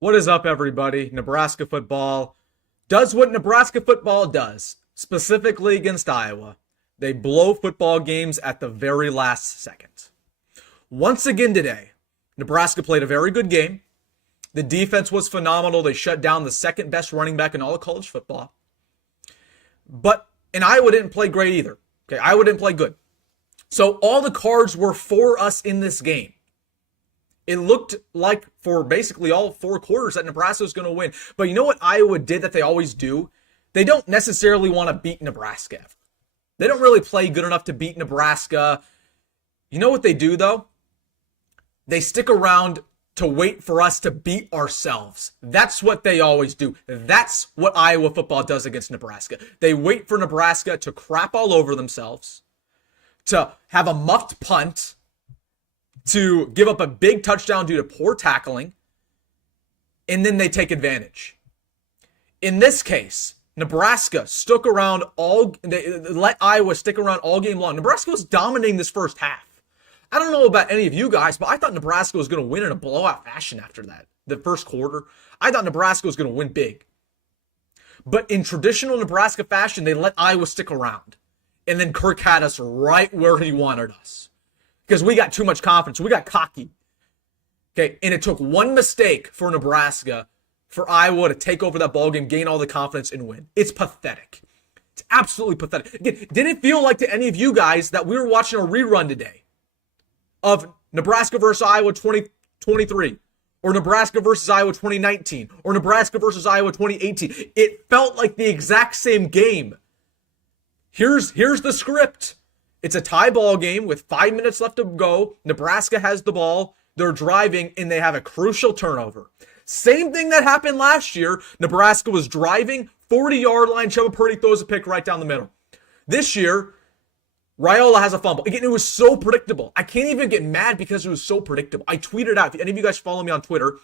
What is up, everybody? Nebraska football does what Nebraska football does, specifically against Iowa. They blow football games at the very last second. Once again today, Nebraska played a very good game. The defense was phenomenal. They shut down the second best running back in all of college football. And Iowa didn't play great either. Okay, Iowa didn't play good. So all the cards were for us in this game. It looked like for basically all four quarters that Nebraska was going to win. But you know what Iowa did that they always do? They don't necessarily want to beat Nebraska. They don't really play good enough to beat Nebraska. You know what they do, though? They stick around to wait for us to beat ourselves. That's what they always do. That's what Iowa football does against Nebraska. They wait for Nebraska to crap all over themselves, to have a muffed punt, to give up a big touchdown due to poor tackling, and then they take advantage. In this case, Nebraska stuck around they let Iowa stick around all game long. Nebraska was dominating this first half. I don't know about any of you guys, but I thought Nebraska was going to win in a blowout fashion after that. The first quarter, I thought Nebraska was going to win big. But in traditional Nebraska fashion, they let Iowa stick around. And then Curt had us right where he wanted us. Because we got too much confidence. We got cocky. Okay, and it took one mistake for Nebraska for Iowa to take over that ballgame, gain all the confidence, and win. It's pathetic. It's absolutely pathetic. Again, did it feel like to any of you guys that we were watching a rerun today of Nebraska versus Iowa 2023, or Nebraska versus Iowa 2019, or Nebraska versus Iowa 2018? It felt like the exact same game. Here's the script. It's a tie ball game with 5 minutes left to go. Nebraska has the ball. They're driving, and they have a crucial turnover. Same thing that happened last year. Nebraska was driving, 40-yard line. Chubba Purdy throws a pick right down the middle. This year, Raiola has a fumble. Again, it was so predictable. I can't even get mad because it was so predictable. I tweeted out, if any of you guys follow me on Twitter,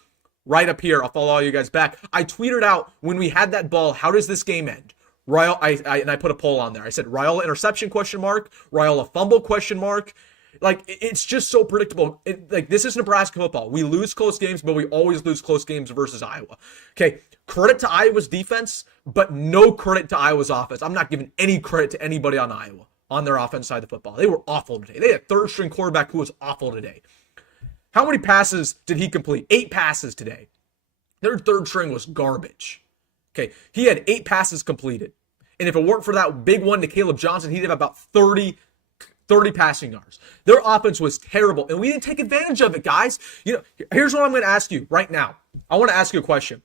right up here, I'll follow all you guys back. I tweeted out when we had that ball, how does this game end? And I put a poll on there. I said, Raiola interception, ? Raiola fumble, ? Like, it's just so predictable. This is Nebraska football. We lose close games, but we always lose close games versus Iowa. Okay, credit to Iowa's defense, but no credit to Iowa's offense. I'm not giving any credit to anybody on Iowa on their offense side of the football. They were awful today. They had a third-string quarterback who was awful today. How many passes did he complete? 8 passes today. Their third string was garbage. Okay, he had 8 passes completed. And if it weren't for that big one to Caleb Johnson, he'd have about 30 passing yards. Their offense was terrible, and we didn't take advantage of it, guys. Here's what I'm going to ask you right now. I want to ask you a question.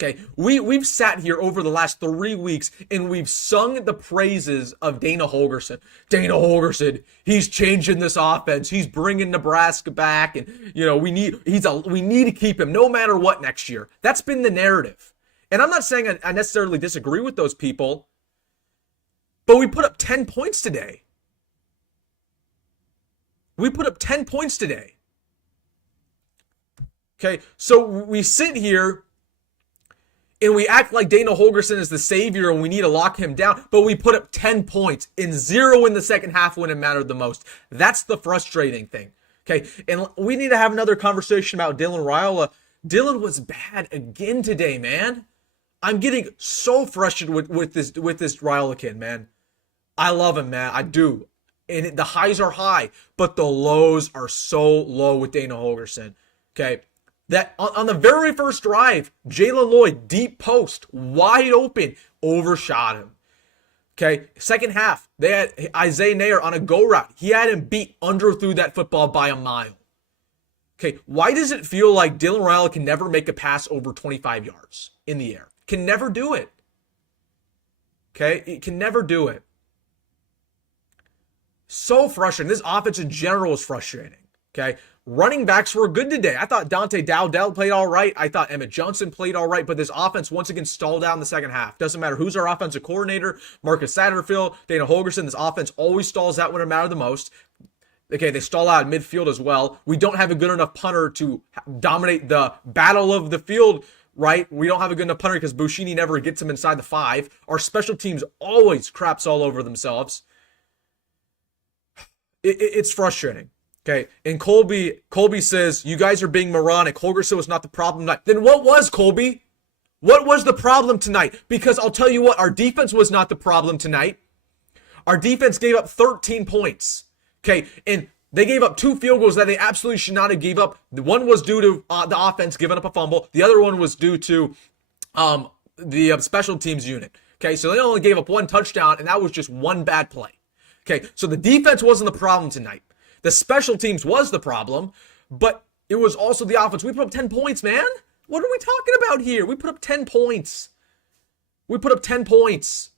Okay, we've sat here over the last 3 weeks, and we've sung the praises of Dana Holgorsen. Dana Holgorsen, he's changing this offense. He's bringing Nebraska back, and we need to keep him no matter what next year. That's been the narrative. And I'm not saying I necessarily disagree with those people, but we put up 10 points today. Okay, so we sit here and we act like Dana Holgorsen is the savior and we need to lock him down, but we put up 10 points and 0 in the second half when it mattered the most. That's the frustrating thing. Okay, and we need to have another conversation about Dylan Raiola. Dylan was bad again today, man. I'm getting so frustrated with this Raiola kid, man. I love him, man. I do. And the highs are high, but the lows are so low with Dana Holgorsen. Okay. That on the very first drive, Jalen Lloyd, deep post, wide open, overshot him. Okay. Second half, they had Isaiah Nair on a go route. He had him beat, underthrew that football by a mile. Okay. Why does it feel like Dylan Raiola can never make a pass over 25 yards in the air? Can never do it. Okay. It can never do it. So frustrating. This offense in general is frustrating. Okay. Running backs were good today. I thought Dante Dowdell played all right. I thought Emmett Johnson played all right, but this offense once again stalled out in the second half. Doesn't matter who's our offensive coordinator, Marcus Satterfield, Dana Holgorsen. This offense always stalls out when it mattered the most. Okay, they stall out in midfield as well. We don't have a good enough punter to dominate the battle of the field, right? We don't have a good enough punter because Bushini never gets him inside the 5. Our special teams always craps all over themselves. It's frustrating. Okay, and Colby says, you guys are being moronic. Holgorsen was not the problem tonight. Then what was, Colby? What was the problem tonight? Because I'll tell you what, our defense was not the problem tonight. Our defense gave up 13 points. Okay, and they gave up 2 field goals that they absolutely should not have gave up. The one was due to the offense giving up a fumble. The other one was due to the special teams unit. Okay, so they only gave up 1 touchdown, and that was just 1 bad play. Okay, so the defense wasn't the problem tonight. The special teams was the problem, but it was also the offense. We put up 10 points, man. What are we talking about here? We put up 10 points. We put up 10 points.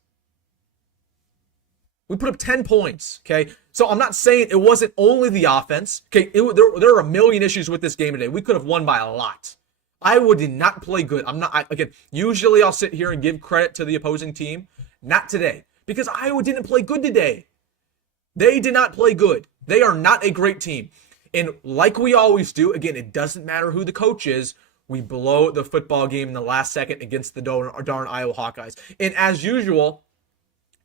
We put up 10 points, okay? So I'm not saying it wasn't only the offense. Okay, there are a million issues with this game today. We could have won by a lot. Iowa did not play good. Again, usually I'll sit here and give credit to the opposing team. Not today, because Iowa didn't play good today. They did not play good. They are not a great team. And like we always do, again, it doesn't matter who the coach is. We blow the football game in the last second against the darn Iowa Hawkeyes. And as usual,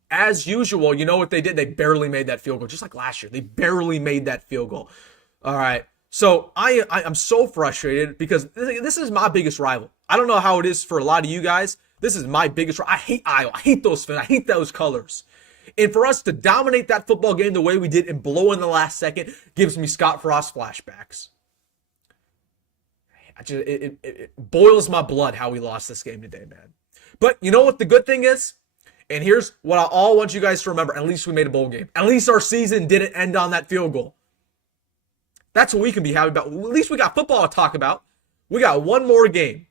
you know what they did? They barely made that field goal, just like last year. They barely made that field goal. All right. So I'm so frustrated because this is my biggest rival. I don't know how it is for a lot of you guys. This is my biggest rival. I hate Iowa. I hate those fans. I hate those colors. And for us to dominate that football game the way we did and blow in the last second gives me Scott Frost flashbacks. It boils my blood how we lost this game today, man. But you know what the good thing is? And here's what I all want you guys to remember. At least we made a bowl game. At least our season didn't end on that field goal. That's what we can be happy about. At least we got football to talk about. We got one more game.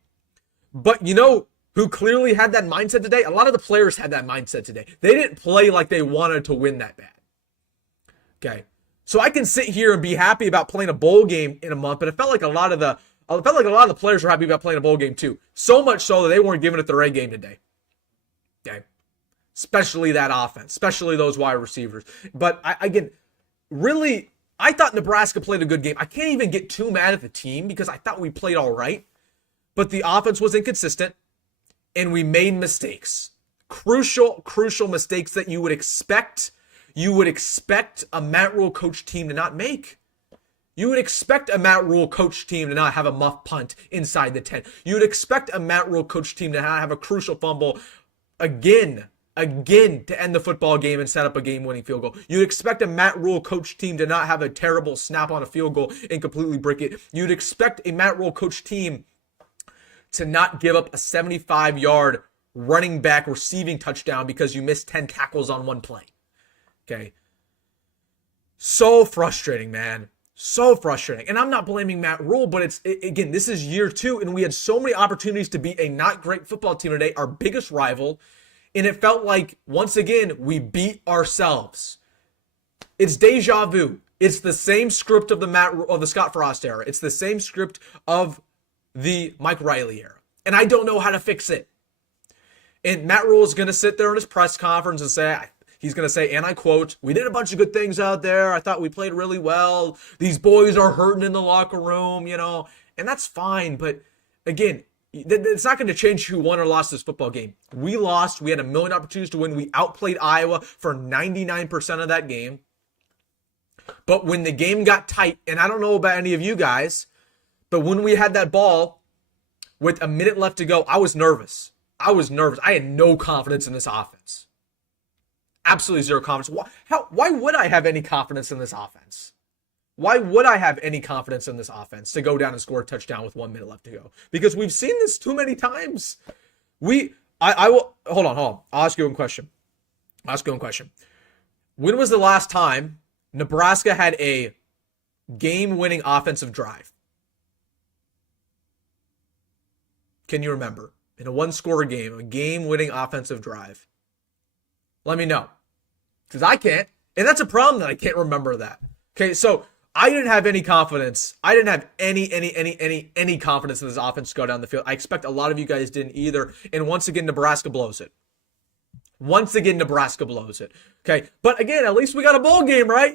But you know who clearly had that mindset today? A lot of the players had that mindset today. They didn't play like they wanted to win that bad. Okay. So I can sit here and be happy about playing a bowl game in a month, but it felt like a lot of the players were happy about playing a bowl game too. So much so that they weren't giving it their A game today. Okay. Especially that offense, especially those wide receivers. But I thought Nebraska played a good game. I can't even get too mad at the team because I thought we played all right. But the offense was inconsistent and we made mistakes. Crucial mistakes that you would expect a Matt Rhule coach team to not make. You would expect a Matt Rhule coach team to not have a muff punt inside the 10. You would expect a Matt Rhule coach team to not have a crucial fumble again to end the football game and set up a game-winning field goal. You'd expect a Matt Rhule coach team to not have a terrible snap on a field goal and completely brick it. You'd expect a Matt Rhule coach team to not give up a 75-yard running back receiving touchdown because you missed 10 tackles on one play. Okay. So frustrating, man. So frustrating. And I'm not blaming Matt Rhule, but again, this is year 2, and we had so many opportunities to beat a not great football team today, our biggest rival, and it felt like, once again, we beat ourselves. It's deja vu. It's the same script of the Scott Frost era. It's the same script of the Mike Riley era. And I don't know how to fix it. And Matt Rhule is going to sit there in his press conference and say, he's going to say, and I quote, "We did a bunch of good things out there. I thought we played really well. These boys are hurting in the locker room, and that's fine. But again, it's not going to change who won or lost this football game. We lost. We had a million opportunities to win. We outplayed Iowa for 99% of that game. But when the game got tight, and I don't know about any of you guys, but when we had that ball with a minute left to go, I was nervous. I had no confidence in this offense. Absolutely zero confidence. Why would I have any confidence in this offense? Why would I have any confidence in this offense to go down and score a touchdown with 1 minute left to go? Because we've seen this too many times. I will hold on. I'll ask you one question. When was the last time Nebraska had a game-winning offensive drive? Can you remember? In a one-score game, a game-winning offensive drive. Let me know. Because I can't. And that's a problem that I can't remember that. Okay, so I didn't have any confidence. I didn't have any confidence in this offense to go down the field. I expect a lot of you guys didn't either. And once again, Nebraska blows it. Okay, but again, at least we got a bowl game, right?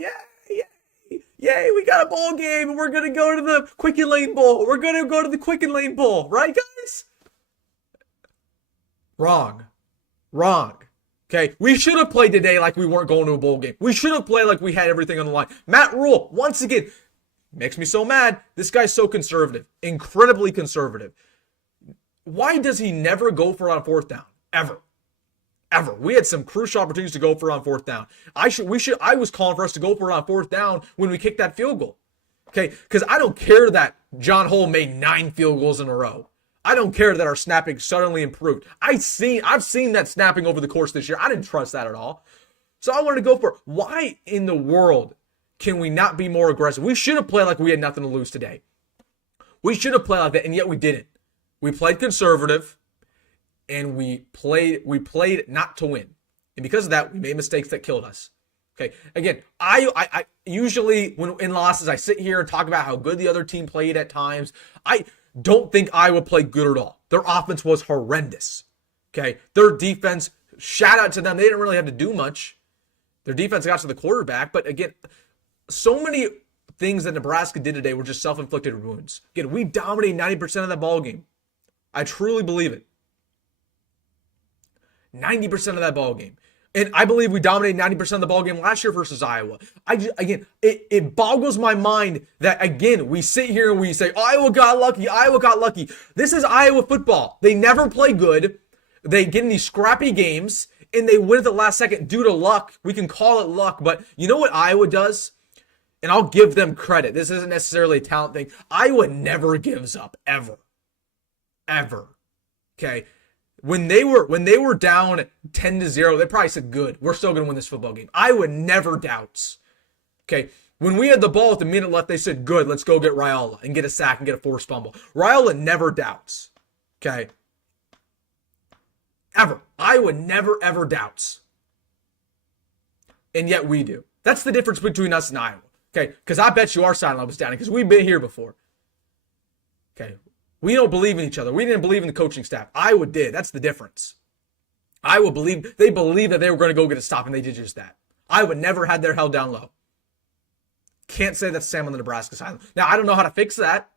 Yay, we got a bowl game, and we're going to go to the Quicken Lane Bowl. Right, guys? Wrong. Okay, we should have played today like we weren't going to a bowl game. We should have played like we had everything on the line. Matt Rhule, once again, Makes me so mad. This guy's so conservative, incredibly conservative. Why does he never go for it on fourth down? Ever. We had some crucial opportunities to go for it on fourth down. I was calling for us to go for it on fourth down when we kicked that field goal. Okay, because I don't care that John Hull made 9 field goals in a row. I don't care that our snapping suddenly improved. I've seen that snapping over the course this year. I didn't trust that at all. So I wanted to go for it. Why in the world can we not be more aggressive? We should have played like we had nothing to lose today. We should have played like that, and yet we didn't. We played conservative, and we played not to win. And because of that, we made mistakes that killed us. Okay, again, I usually, when in losses, I sit here and talk about how good the other team played at times. I don't think Iowa played good at all. Their offense was horrendous. Okay, their defense, shout out to them. They didn't really have to do much. Their defense got to the quarterback, but again, so many things that Nebraska did today were just self-inflicted wounds. Again, we dominated 90% of that ball game. I truly believe it. 90% of that ball game. And I believe we dominated 90% of the ball game last year versus Iowa. It boggles my mind that, again, we sit here and we say, Iowa got lucky. This is Iowa football. They never play good. They get in these scrappy games, and they win at the last second due to luck. We can call it luck, but you know what Iowa does? And I'll give them credit. This isn't necessarily a talent thing. Iowa never gives up, ever. Okay? When they were down 10-0, they probably said, good, we're still going to win this football game. Iowa never doubts. Okay? When we had the ball with a minute left, they said, good, let's go get Raiola and get a sack and get a forced fumble. Raiola never doubts. Okay? Ever. Iowa never, ever doubts. And yet we do. That's the difference between us and Iowa. Okay? Because I bet you our sideline was down because we've been here before. Okay? We don't believe in each other. We didn't believe in the coaching staff. Iowa did. That's the difference. Iowa believed that they were going to go get a stop, and they did just that. Iowa never had their held down low. Can't say that's the same on the Nebraska side. Now, I don't know how to fix that.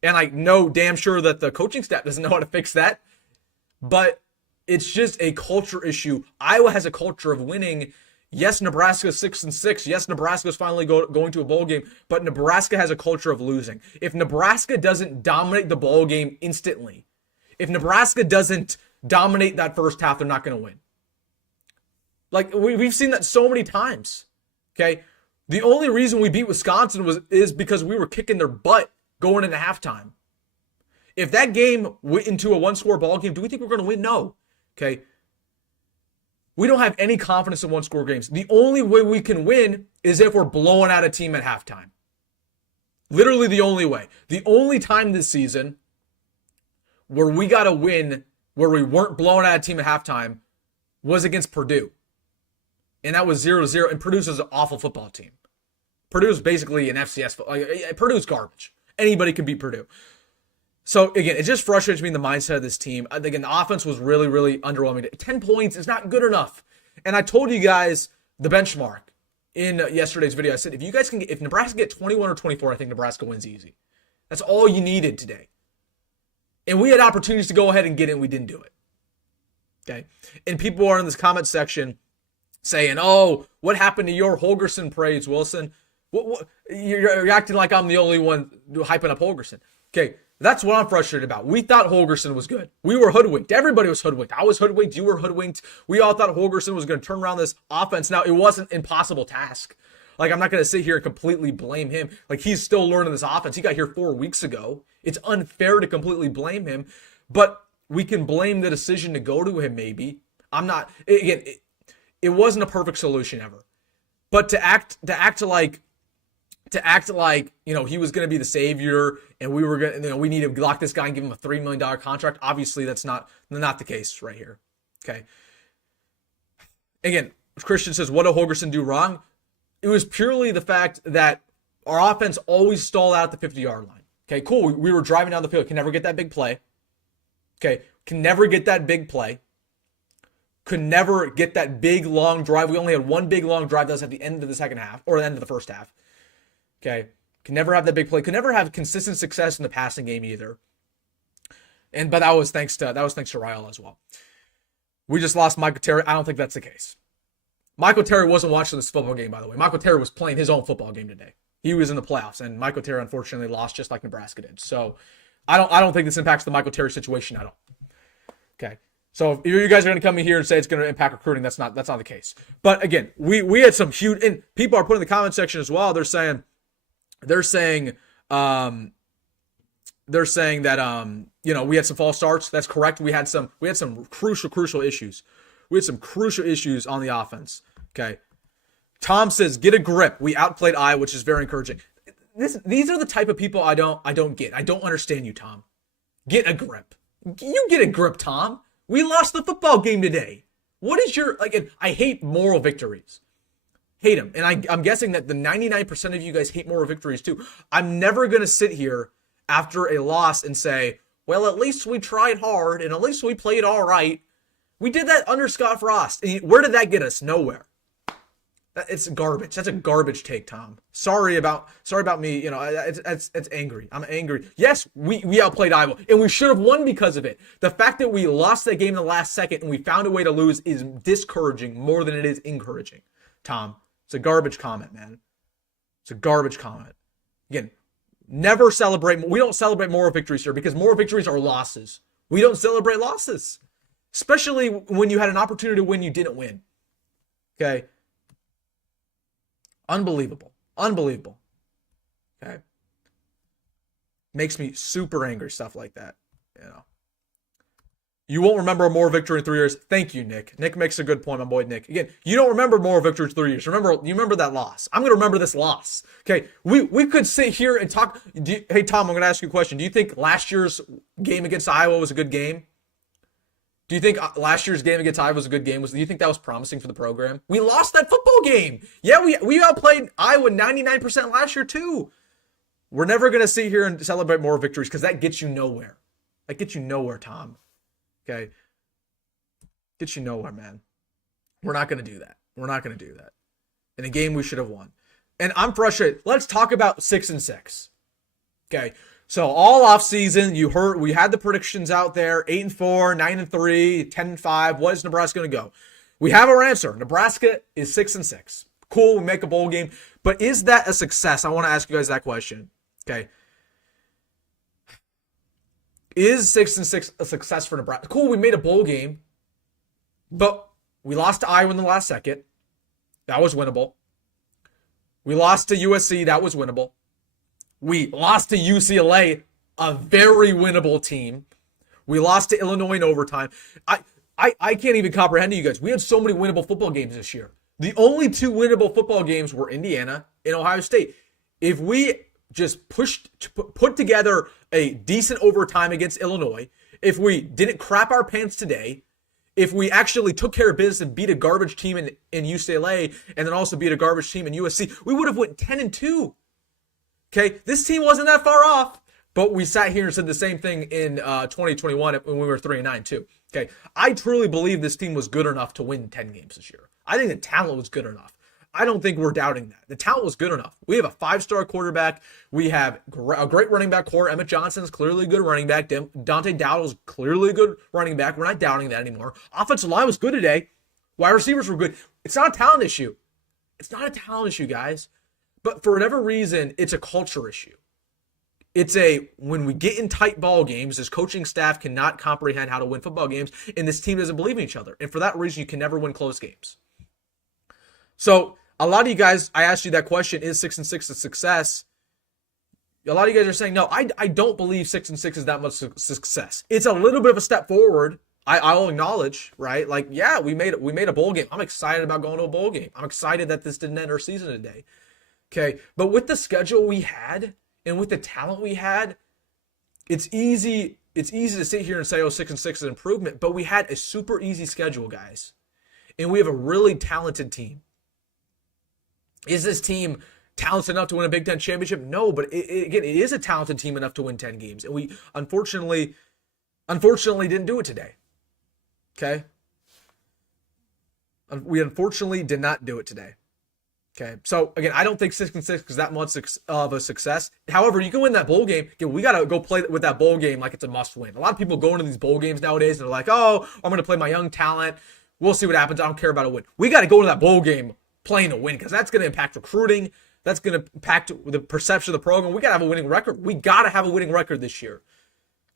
And I know damn sure that the coaching staff doesn't know how to fix that. But it's just a culture issue. Iowa has a culture of winning. Yes, Nebraska's 6-6. Yes, Nebraska's finally going to a bowl game, but Nebraska has a culture of losing. If Nebraska doesn't dominate the bowl game instantly, if Nebraska doesn't dominate that first half, they're not going to win. Like, we've seen that so many times. Okay? The only reason we beat Wisconsin is because we were kicking their butt going into halftime. If that game went into a one-score ball game, do we think we're going to win? No. Okay? We don't have any confidence in one-score games. The only way we can win is if we're blowing out a team at halftime. Literally the only way. The only time this season where we got a win where we weren't blowing out a team at halftime was against Purdue. And that was 0-0. And Purdue's an awful football team. Purdue's basically an FCS. Purdue's garbage. Anybody can beat Purdue. So, again, it just frustrates me in the mindset of this team. Again, the offense was really, really underwhelming. 10 points is not good enough. And I told you guys the benchmark in yesterday's video. I said, if Nebraska get 21 or 24, I think Nebraska wins easy. That's all you needed today. And we had opportunities to go ahead and get it, and we didn't do it. Okay? And people are in this comment section saying, oh, what happened to your Holgorsen praise, Wilson? You're acting like I'm the only one hyping up Holgorsen. Okay, that's what I'm frustrated about. We thought Holgorsen was good. We were hoodwinked. Everybody was hoodwinked. I was hoodwinked. You were hoodwinked. We all thought Holgorsen was going to turn around this offense. Now, it wasn't an impossible task. Like, I'm not going to sit here and completely blame him. Like, he's still learning this offense. He got here 4 weeks ago. It's unfair to completely blame him. But we can blame the decision to go to him, maybe. I'm not... Again, it wasn't a perfect solution ever. But to act like, he was going to be the savior and we were going to, we need to lock this guy and give him a $3 million contract. Obviously, that's not the case right here. Okay. Again, Christian says, what did Holgorsen do wrong? It was purely the fact that our offense always stalled out at the 50-yard line. Okay, cool. We were driving down the field. Can never get that big play. Okay, can never get that big play. Could never get that big, long drive. We only had one big, long drive that was at the end of the second half, or the end of the first half. Okay, can never have that big play. Could never have consistent success in the passing game either. But that was thanks to Raiola as well. We just lost Michael Terry. I don't think that's the case. Michael Terry wasn't watching this football game, by the way. Michael Terry was playing his own football game today. he was in the playoffs, and Michael Terry unfortunately lost just like Nebraska did. So I don't think this impacts the Michael Terry situation at all. Okay. So if you guys are going to come in here and say it's going to impact recruiting, that's not the case. But again, we had some huge, and people are putting in the comment section as well. They're saying that we had some false starts. That's correct. We had some crucial issues. We had some crucial issues on the offense. Okay. Tom says, get a grip. We outplayed Iowa, which is very encouraging. These are the type of people I don't get. I don't understand you, Tom. Get a grip. You get a grip, Tom. We lost the football game today. What is your, like, I hate moral victories. Hate them. And I'm guessing that the 99% of you guys hate moral victories too. I'm never going to sit here after a loss and say, well, at least we tried hard and at least we played all right. We did that under Scott Frost. And where did that get us? Nowhere. It's garbage. That's a garbage take, Tom. Sorry about me. You know, it's angry. I'm angry. Yes, we outplayed Iowa, and we should have won because of it. The fact that we lost that game in the last second and we found a way to lose is discouraging more than it is encouraging, Tom. It's a garbage comment, man. It's a garbage comment. Again, never celebrate. We don't celebrate moral victories here because moral victories are losses. We don't celebrate losses, especially when you had an opportunity to win, you didn't win. Okay. Unbelievable. Okay. Makes me super angry, stuff like that. You know. You won't remember a moral victory in 3 years. Thank you, Nick. Nick makes a good point, my boy Nick. Again, you don't remember moral victory in 3 years. You remember that loss. I'm going to remember this loss. Okay. We could sit here and talk. Hey, Tom, I'm going to ask you a question. Do you think last year's game against Iowa was a good game? Do you think last year's game against Iowa was a good game? Do you think that was promising for the program? We lost that football game. Yeah, we outplayed Iowa 99% last year too. We're never going to sit here and celebrate more victories because that gets you nowhere. That gets you nowhere, Tom. Okay? Gets you nowhere, man. We're not going to do that. We're not going to do that. In a game we should have won. And I'm frustrated. Let's talk about 6-6. Okay? So all off season, you heard we had the predictions out there: 8-4, 9-3, 10-5. What is Nebraska going to go? We have our answer. Nebraska is 6-6. Cool, we make a bowl game, but is that a success? I want to ask you guys that question. Okay, is 6-6 a success for Nebraska? Cool, we made a bowl game, but we lost to Iowa in the last second. That was winnable. We lost to USC. That was winnable. We lost to UCLA, a very winnable team. We lost to Illinois in overtime. I can't even comprehend you guys. We had so many winnable football games this year. The only two winnable football games were Indiana and Ohio State. If we just put together a decent overtime against Illinois, if we didn't crap our pants today, if we actually took care of business and beat a garbage team in UCLA and then also beat a garbage team in USC, we would have went 10-2. Okay, this team wasn't that far off, but we sat here and said the same thing in 2021 when we were 3-9 too. Okay, I truly believe this team was good enough to win 10 games this year. I think the talent was good enough. I don't think we're doubting that. The talent was good enough. We have a 5-star quarterback. We have a great running back core. Emmett Johnson is clearly a good running back. Dante Dowdle is clearly a good running back. We're not doubting that anymore. Offensive line was good today. Wide receivers were good. It's not a talent issue. It's not a talent issue, guys. But for whatever reason, it's a culture issue. It's when we get in tight ball games, this coaching staff cannot comprehend how to win football games, and this team doesn't believe in each other. And for that reason, you can never win close games. So a lot of you guys, I asked you that question, is 6-6 a success? A lot of you guys are saying, no, I don't believe 6-6 is that much success. It's a little bit of a step forward. I'll acknowledge, right? Like, yeah, we made a bowl game. I'm excited about going to a bowl game. I'm excited that this didn't end our season today. Okay, but with the schedule we had and with the talent we had, it's easy to sit here and say, oh, 6-6 is an improvement, but we had a super easy schedule, guys. And we have a really talented team. Is this team talented enough to win a Big Ten championship? No, but again, it is a talented team enough to win 10 games. And we unfortunately didn't do it today. Okay? We unfortunately did not do it today. Okay, so again, I don't think 6-6 is that much of a success. However, you can win that bowl game. Again, we got to go play with that bowl game like it's a must-win. A lot of people go into these bowl games nowadays and they're like, oh, I'm going to play my young talent. We'll see what happens. I don't care about a win. We got to go to that bowl game playing to win because that's going to impact recruiting. That's going to impact the perception of the program. We got to have a winning record. We got to have a winning record this year.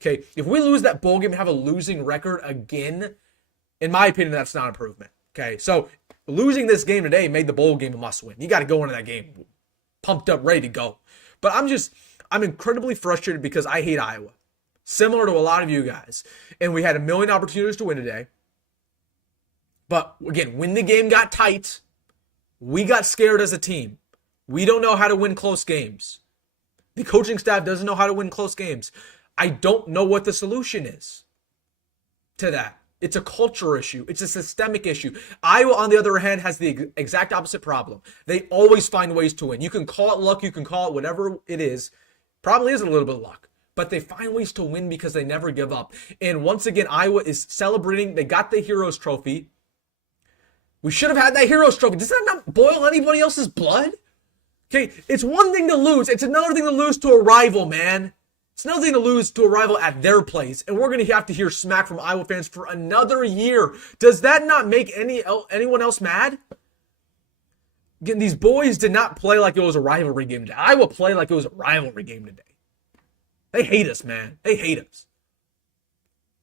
Okay, if we lose that bowl game and have a losing record again, in my opinion, that's not improvement. Okay, so losing this game today made the bowl game a must-win. You got to go into that game pumped up, ready to go. But I'm incredibly frustrated because I hate Iowa, similar to a lot of you guys. And we had a million opportunities to win today. But again, when the game got tight, we got scared as a team. We don't know how to win close games. The coaching staff doesn't know how to win close games. I don't know what the solution is to that. It's a culture issue. It's a systemic issue. Iowa, on the other hand, has the exact opposite problem. They always find ways to win. You can call it luck. You can call it whatever it is. Probably is a little bit of luck. But they find ways to win because they never give up. And once again, Iowa is celebrating. They got the Heroes Trophy. We should have had that Heroes Trophy. Does that not boil anybody else's blood? Okay, it's one thing to lose. It's another thing to lose to a rival, man. It's another thing to lose to a rival at their place. And we're going to have to hear smack from Iowa fans for another year. Does that not make anyone else mad? Again, these boys did not play like it was a rivalry game today. Iowa played like it was a rivalry game today. They hate us, man. They hate us.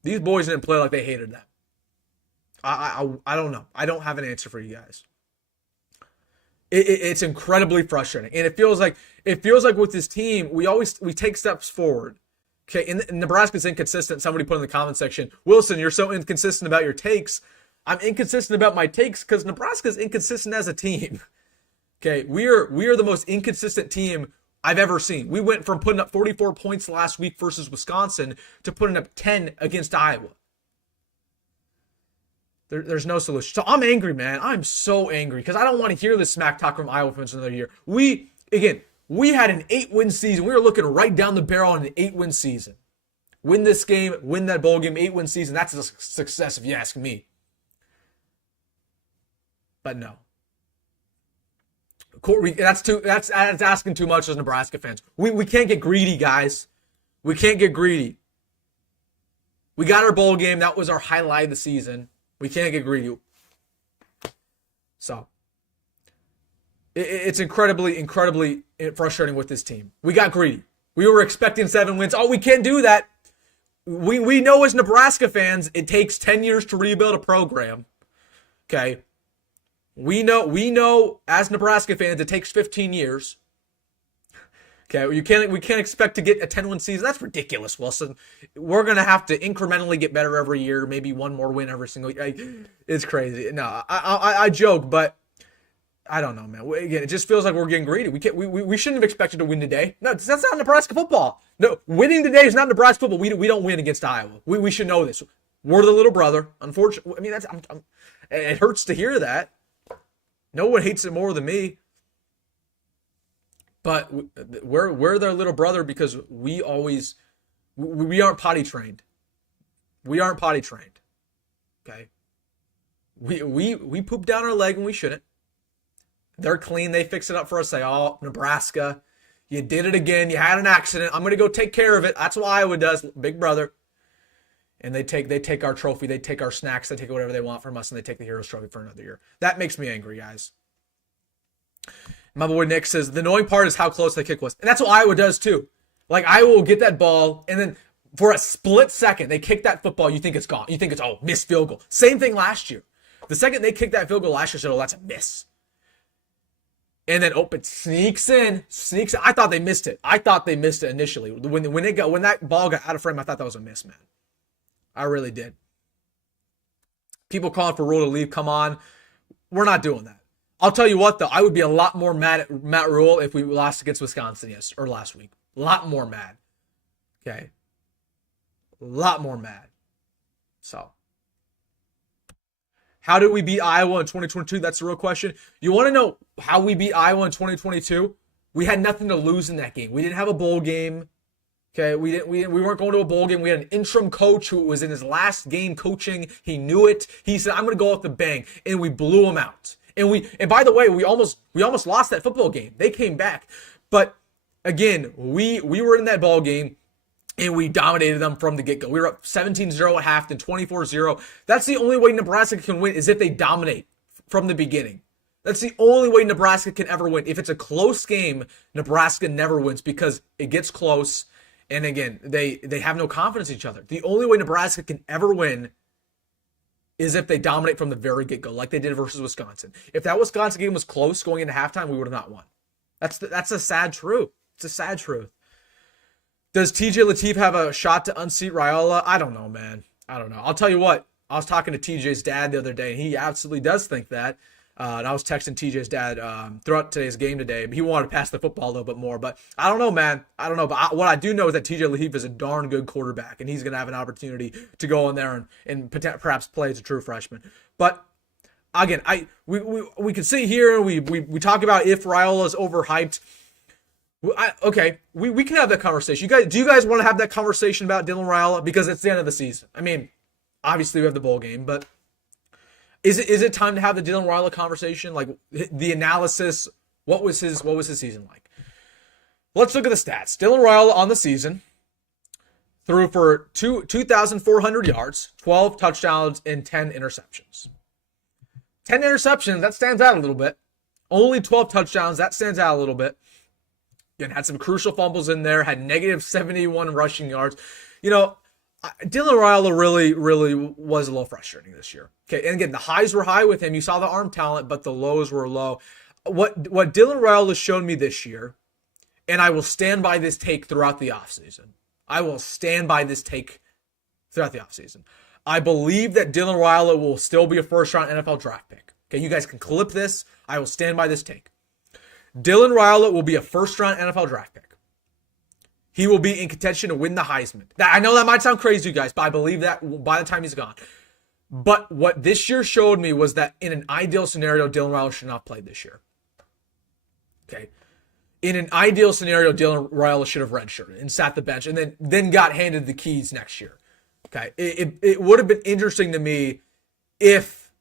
These boys didn't play like they hated them. I don't know. I don't have an answer for you guys. It's incredibly frustrating, and it feels like with this team we take steps forward. Okay, and Nebraska's inconsistent. Somebody put in the comment section, Wilson, you're so inconsistent about your takes. I'm inconsistent about my takes because Nebraska's inconsistent as a team. Okay, we are the most inconsistent team I've ever seen. We went from putting up 44 points last week versus Wisconsin to putting up 10 against Iowa. There's no solution. So I'm angry, man. I'm so angry because I don't want to hear this smack talk from Iowa fans another year. We had an 8-win season. We were looking right down the barrel on an 8-win season. Win this game, win that bowl game, 8-win season. That's a success if you ask me. But no. That's asking too much as Nebraska fans. We can't get greedy, guys. We can't get greedy. We got our bowl game. That was our highlight of the season. We can't get greedy. So, it's incredibly, incredibly frustrating with this team. We got greedy. We were expecting 7 wins. Oh, we can't do that. We know as Nebraska fans, it takes 10 years to rebuild a program. Okay? We know as Nebraska fans, it takes 15 years. Okay, we can't expect to get a 10-win season. That's ridiculous, Wilson. We're going to have to incrementally get better every year, maybe one more win every single year. It's crazy. No, I joke, but I don't know, man. Again, it just feels like we're getting greedy. We shouldn't have expected to win today. No, that's not Nebraska football. No, winning today is not Nebraska football. We don't win against Iowa. We should know this. We're the little brother. Unfortunately, I mean, it hurts to hear that. No one hates it more than me. But we're their little brother because we aren't potty trained. We aren't potty trained. Okay. We poop down our leg when we shouldn't. They're clean. They fix it up for us. Say, oh, Nebraska, you did it again. You had an accident. I'm gonna go take care of it. That's what Iowa does, big brother. And they take our trophy. They take our snacks. They take whatever they want from us, and they take the Heroes Trophy for another year. That makes me angry, guys. My boy Nick says, the annoying part is how close the kick was. And that's what Iowa does too. Like, Iowa will get that ball, and then for a split second, they kick that football, you think it's gone. You think it's, missed field goal. Same thing last year. The second they kicked that field goal last year, said, that's a miss. And then, it sneaks in. I thought they missed it. Initially. When that ball got out of frame, I thought that was a miss, man. I really did. People calling for Rhule to leave, come on. We're not doing that. I'll tell you what, though, I would be a lot more mad at Matt Rhule if we lost against Wisconsin last week. A lot more mad. Okay? A lot more mad. So, how did we beat Iowa in 2022? That's the real question. You want to know how we beat Iowa in 2022? We had nothing to lose in that game. We didn't have a bowl game. Okay, we weren't going to a bowl game. We had an interim coach who was in his last game coaching. He knew it. He said, I'm going to go off the bang. And we blew him out. And by the way, we almost lost that football game. They came back. But again, we were in that ball game and we dominated them from the get-go. We were up 17-0 at half, then 24-0. That's the only way Nebraska can win is if they dominate from the beginning. That's the only way Nebraska can ever win. If it's a close game, Nebraska never wins because it gets close. And again, they have no confidence in each other. The only way Nebraska can ever win is if they dominate from the very get-go, like they did versus Wisconsin. If that Wisconsin game was close going into halftime, we would have not won. That's a sad truth. It's a sad truth. Does TJ Lateef have a shot to unseat Raiola? I don't know, man. I don't know. I'll tell you what. I was talking to TJ's dad the other day, and he absolutely does think that. And I was texting TJ's dad throughout today's game today. He wanted to pass the football a little bit more. But I don't know, man. I don't know. But what I do know is that TJ Lateef is a darn good quarterback, and he's going to have an opportunity to go in there and perhaps play as a true freshman. But again, we can sit here and we talk about if Raiola is overhyped. Okay, we can have that conversation. Do you guys want to have that conversation about Dylan Raiola? Because it's the end of the season. I mean, obviously we have the bowl game, but is it time to have the Dylan Raiola conversation? Like the analysis, what was his season like? Let's look at the stats. Dylan Raiola on the season threw for 2,400 yards, 12 touchdowns, and 10 interceptions. 10 interceptions, that stands out a little bit. Only 12 touchdowns, that stands out a little bit. Again, had some crucial fumbles in there, had negative 71 rushing yards. You know, Dylan Raiola really was a little frustrating this year. Okay, and again, the highs were high with him. You saw the arm talent, but the lows were low. What Dylan Raiola has shown me this year, and I will stand by this take throughout the offseason. I will stand by this take throughout the offseason. I believe that Dylan Raiola will still be a first-round NFL draft pick. Okay, you guys can clip this. I will stand by this take. Dylan Raiola will be a first-round NFL draft pick. He will be in contention to win the Heisman. I know that might sound crazy to you guys, but I believe that by the time he's gone. But what this year showed me was that in an ideal scenario, Dylan Raiola should not have played this year. Okay. In an ideal scenario, Dylan Raiola should have redshirted and sat the bench and then got handed the keys next year. Okay. It would have been interesting to me if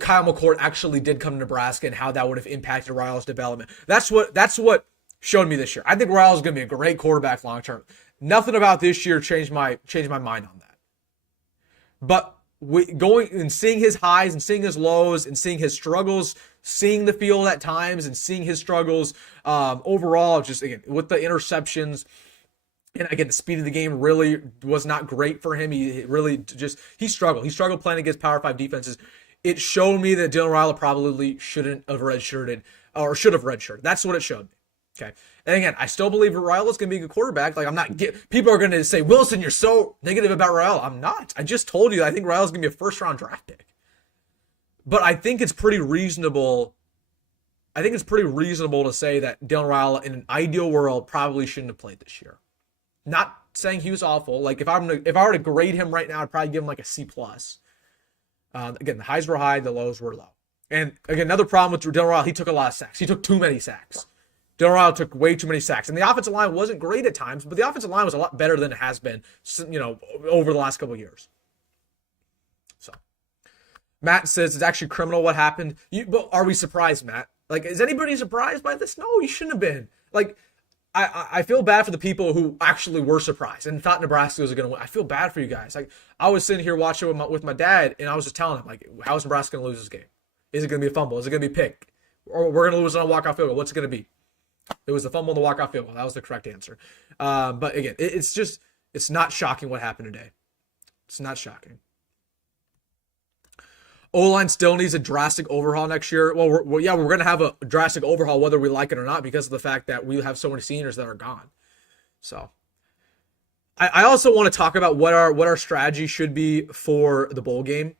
Kyle McCord actually did come to Nebraska and how that would have impacted Raiola's development. That's what showed me this year. I think Raiola's going to be a great quarterback long term. Nothing about this year changed my mind on that. But going and seeing his highs and seeing his lows and seeing his struggles, seeing the field at times and seeing his struggles overall, just again with the interceptions. And again, the speed of the game really was not great for him. He struggled. He struggled playing against Power 5 defenses. It showed me that Dylan Raiola probably shouldn't have redshirted or should have redshirted. That's what it showed me. Okay. And again, I still believe Raiola is going to be a good quarterback. Like people are going to say, Wilson, you're so negative about Raiola. I'm not. I just told you I think Raiola is going to be a first-round draft pick. But I think it's pretty reasonable. I think it's pretty reasonable to say that Dylan Raiola in an ideal world probably shouldn't have played this year. Not saying he was awful. Like if I were to grade him right now, I'd probably give him like a C+. Again, the highs were high, the lows were low. And again, another problem with Dylan Raiola, he took a lot of sacks. He took too many sacks. Dylan Raiola took way too many sacks. And the offensive line wasn't great at times, but the offensive line was a lot better than it has been, over the last couple of years. So, Matt says it's actually criminal what happened. But are we surprised, Matt? Like, is anybody surprised by this? No, you shouldn't have been. Like, I feel bad for the people who actually were surprised and thought Nebraska was going to win. I feel bad for you guys. Like, I was sitting here watching with my dad, and I was just telling him, like, how is Nebraska going to lose this game? Is it going to be a fumble? Is it going to be a pick? Or we're going to lose on a walk-off field goal? What's it going to be? It was the fumble and the walk-off field goal. That was the correct answer. But again, it's not shocking what happened today. It's not shocking. O-line still needs a drastic overhaul next year. Well, we're going to have a drastic overhaul whether we like it or not because of the fact that we have so many seniors that are gone. So I also want to talk about what our strategy should be for the bowl game.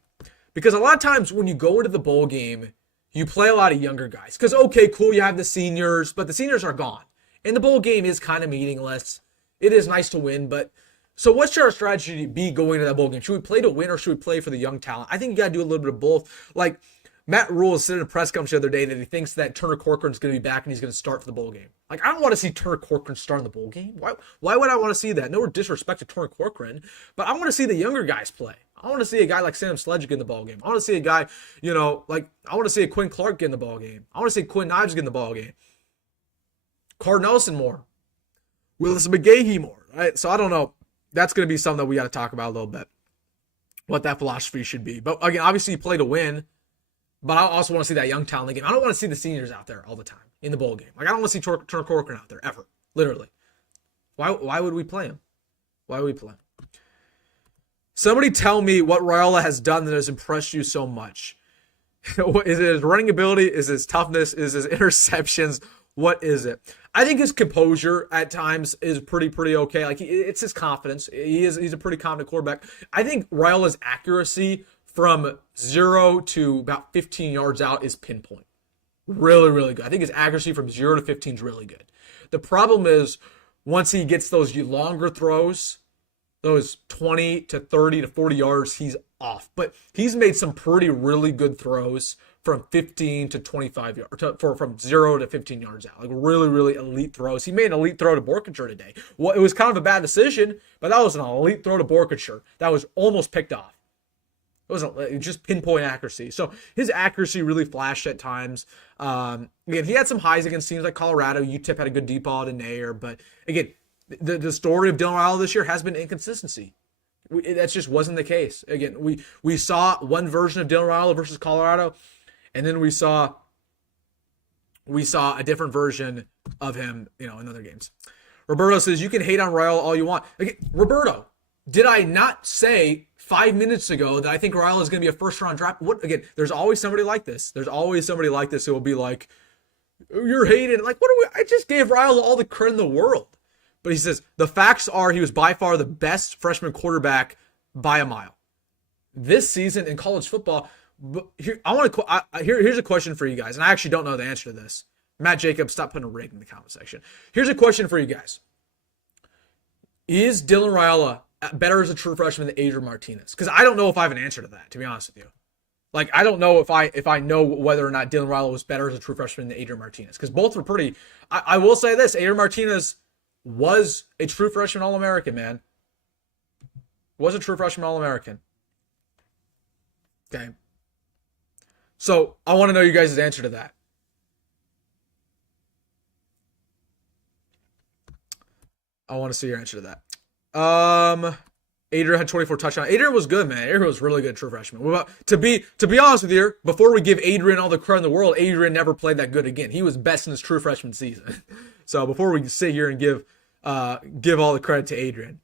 Because a lot of times when you go into the bowl game, you play a lot of younger guys. Because, okay, cool, you have the seniors, but the seniors are gone. And the bowl game is kind of meaningless. It is nice to win, but so what should our strategy be going to that bowl game? Should we play to win or should we play for the young talent? I think you got to do a little bit of both. Like, Matt Rhule said in a press conference the other day that he thinks that Turner Corcoran's going to be back and he's going to start for the bowl game. Like, I don't want to see Turner Corcoran start in the bowl game. Why would I want to see that? No disrespect to Turner Corcoran, but I want to see the younger guys play. I want to see a guy like Sam Sledge get in the ball game. I want to see a guy, I want to see a Quinn Clark get in the ball game. I want to see Quinn Knives get in the ball game. Card Nelson more. Willis McGahee more. Right? So I don't know. That's going to be something that we got to talk about a little bit. What that philosophy should be. But again, obviously you play to win. But I also want to see that young talent in the game. I don't want to see the seniors out there all the time in the bowl game. Like, I don't want to see Turner Corcoran out there ever, literally. Why would we play him? Why would we play him? Somebody tell me what Raiola has done that has impressed you so much. Is it his running ability? Is his toughness? Is his interceptions? What is it? I think his composure at times is pretty okay. Like, it's his confidence. He's a pretty confident quarterback. I think Raiola's accuracy from 0 to about 15 yards out is pinpoint. Really good. I think his accuracy from 0 to 15 is really good. The problem is once he gets those longer throws, those 20 to 30 to 40 yards, he's off. But he's made some really good throws from 15 to 25 yards, from 0 to 15 yards out. Like, really elite throws. He made an elite throw to Borkenshire today. Well, it was kind of a bad decision, but that was an elite throw to Borkenshire. That was almost picked off. It wasn't just pinpoint accuracy. So his accuracy really flashed at times. Again, he had some highs against teams like Colorado. UTEP had a good deep ball to Nair. But again, the story of Dylan Raiola this year has been inconsistency. That just wasn't the case. Again, we saw one version of Dylan Raiola versus Colorado, and then we saw a different version of him, in other games. Roberto says, you can hate on Raiola all you want. Again, Roberto, did I not say 5 minutes ago that I think Raiola is going to be a first-round draft? Again, there's always somebody like this. There's always somebody like this who will be like, you're hating. Like, I just gave Raiola all the credit in the world. But he says, the facts are he was by far the best freshman quarterback by a mile. This season in college football, here's a question for you guys, and I actually don't know the answer to this. Matt Jacobs, stop putting a rig in the comment section. Here's a question for you guys. Is Dylan Raiola better as a true freshman than Adrian Martinez? Because I don't know if I have an answer to that, to be honest with you. Like, I don't know if I know whether or not Dylan Raiola was better as a true freshman than Adrian Martinez. Because both were pretty. I will say this, Adrian Martinez was a true freshman All-American, man. Was a true freshman All-American. Okay. So, I want to know you guys' answer to that. I want to see your answer to that. Adrian had 24 touchdowns. Adrian was good, man. Adrian was really good true freshman. To be honest with you, before we give Adrian all the credit in the world, Adrian never played that good again. He was best in his true freshman season. So before we sit here and give all the credit to Adrian.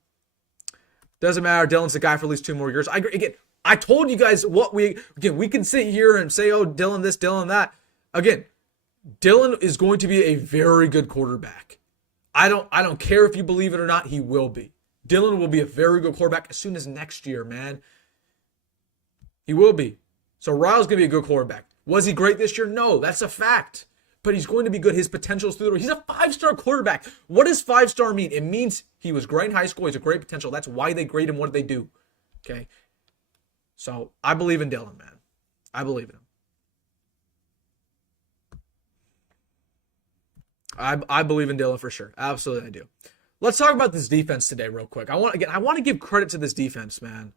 Doesn't matter. Dylan's the guy for at least 2 more years. I told you guys we can sit here and say, oh, Dylan this, Dylan that. Again, Dylan is going to be a very good quarterback. I don't care if you believe it or not, he will be. Dylan will be a very good quarterback as soon as next year, man. He will be. So Ryle's going to be a good quarterback. Was he great this year? No, that's a fact. But he's going to be good. His potential is through the roof. He's a 5-star quarterback. What does 5-star mean? It means he was great in high school. He's a great potential. That's why they grade him. What do they do? Okay. So I believe in Dylan, man. I believe in him. I believe in Dylan for sure. Absolutely, I do. Let's talk about this defense today real quick. I want to give credit to this defense, man.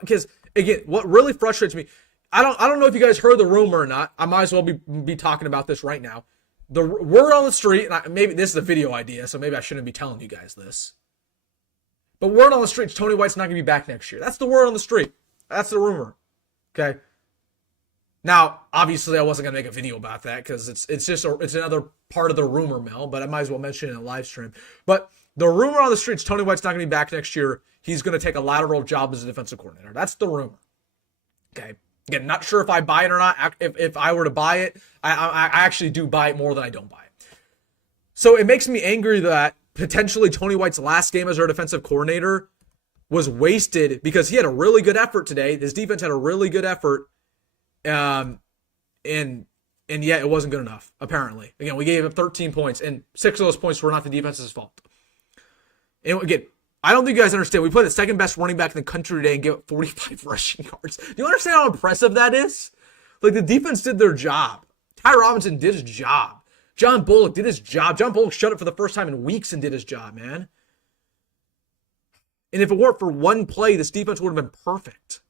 Because again, what really frustrates me, I don't know if you guys heard the rumor or not. I might as well be talking about this right now. The word on the street, and maybe this is a video idea, so maybe I shouldn't be telling you guys this. But word on the street, Tony White's not going to be back next year. That's the word on the street. That's the rumor. Okay. Now, obviously, I wasn't going to make a video about that because it's another part of the rumor mill, but I might as well mention it in a live stream. But the rumor on the streets, Tony White's not going to be back next year. He's going to take a lateral job as a defensive coordinator. That's the rumor. Okay. Again, not sure if I buy it or not. If I were to buy it, I actually do buy it more than I don't buy it. So it makes me angry that potentially Tony White's last game as our defensive coordinator was wasted because he had a really good effort today. His defense had a really good effort. And yet it wasn't good enough, apparently. Again, we gave him 13 points, and 6 of those points were not the defense's fault. And again, I don't think you guys understand. We played the second best running back in the country today and gave up 45 rushing yards. Do you understand how impressive that is? Like, the defense did their job. Ty Robinson did his job. John Bullock did his job. John Bullock shut up for the first time in weeks and did his job, man. And if it weren't for one play, this defense would have been perfect.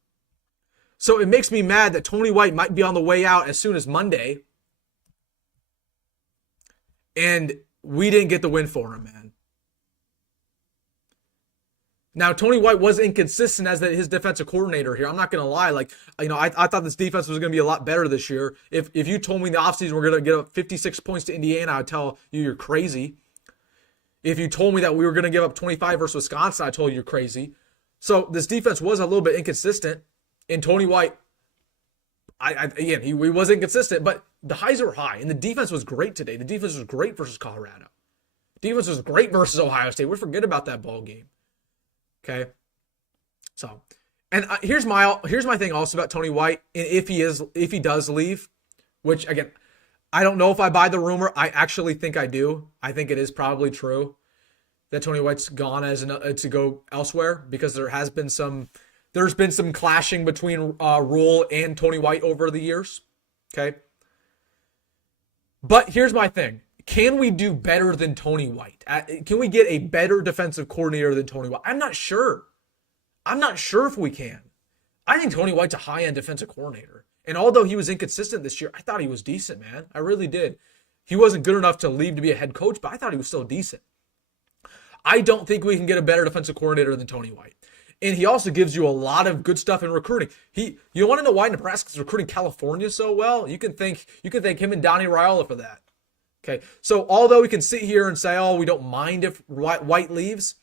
So it makes me mad that Tony White might be on the way out as soon as Monday. And we didn't get the win for him, man. Now, Tony White was inconsistent as his defensive coordinator here. I'm not going to lie. I thought this defense was going to be a lot better this year. If you told me in the offseason we're going to get up 56 points to Indiana, I would tell you you're crazy. If you told me that we were going to give up 25 versus Wisconsin, I told you you're crazy. So this defense was a little bit inconsistent. And Tony White, he was inconsistent, but the highs were high. And the defense was great today. The defense was great versus Colorado. The defense was great versus Ohio State. We forget about that ball game. Okay, so, and here's my thing also about Tony White, and if he does leave, which again, I don't know if I buy the rumor. I actually think I do. I think it is probably true that Tony White's gone to go elsewhere, because there's been some clashing between Rhule and Tony White over the years. Okay, but here's my thing. Can we do better than Tony White? Can we get a better defensive coordinator than Tony White? I'm not sure. I'm not sure if we can. I think Tony White's a high-end defensive coordinator. And although he was inconsistent this year, I thought he was decent, man. I really did. He wasn't good enough to leave to be a head coach, but I thought he was still decent. I don't think we can get a better defensive coordinator than Tony White. And he also gives you a lot of good stuff in recruiting. You want to know why Nebraska's recruiting California so well? You can thank him and Donnie Raiola for that. Okay, so although we can sit here and say, oh, we don't mind if White leaves,